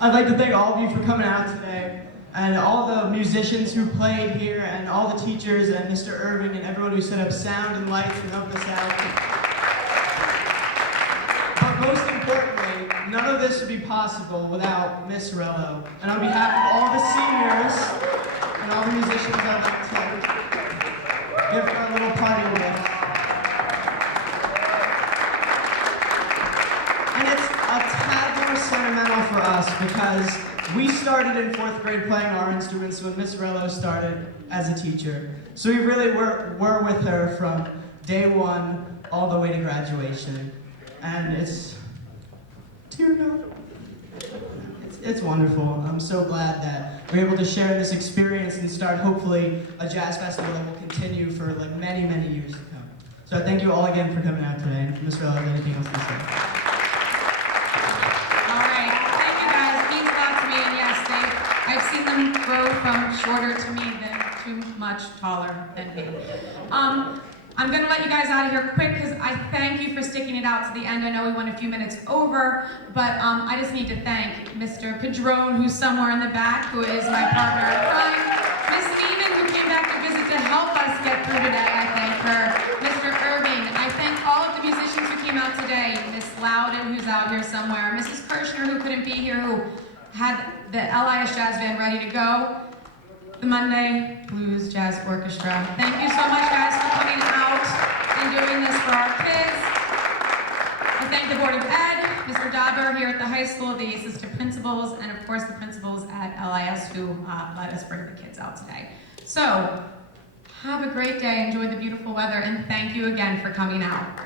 I'd like to thank all of you for coming out today, and all the musicians who played here, and all the teachers, and Mr. Irving, and everyone who set up sound and lights and helped us out. But most importantly, none of this would be possible without Miss Rello. And on behalf of all the seniors and all the musicians, I'd like to give her a little party lift. And it's a tad more sentimental for us because we started in 4th grade playing our instruments when Miss Rello started as a teacher. So we really were with her from day one all the way to graduation. And it's wonderful. I'm so glad that we're able to share this experience and start hopefully a jazz festival that will continue for like many, many years to come. So thank you all again for coming out today. And if Ms. Rello has anything else to say. All right, thank you guys. It means a lot to me, and yes, I've seen them grow from shorter to me than too much taller than me. I'm going to let you guys out of here quick because I thank you for sticking it out to the end. I know we went a few minutes over, but I just need to thank Mr. Padron, who's somewhere in the back, who is my partner in crime. Miss Neiman, who came back to visit to help us get through today, I thank her. Mr. Irving, I thank all of the musicians who came out today. Miss Loudon, who's out here somewhere. Mrs. Kirshner, who couldn't be here, who had the LIS Jazz Band ready to go. The Monday Blues Jazz Orchestra. Thank you so much, guys, for coming out and doing this for our kids. I thank the Board of Ed, Mr. Dauber here at the high school, the assistant principals, and of course the principals at LIS who let us bring the kids out today. So, have a great day, enjoy the beautiful weather, and thank you again for coming out.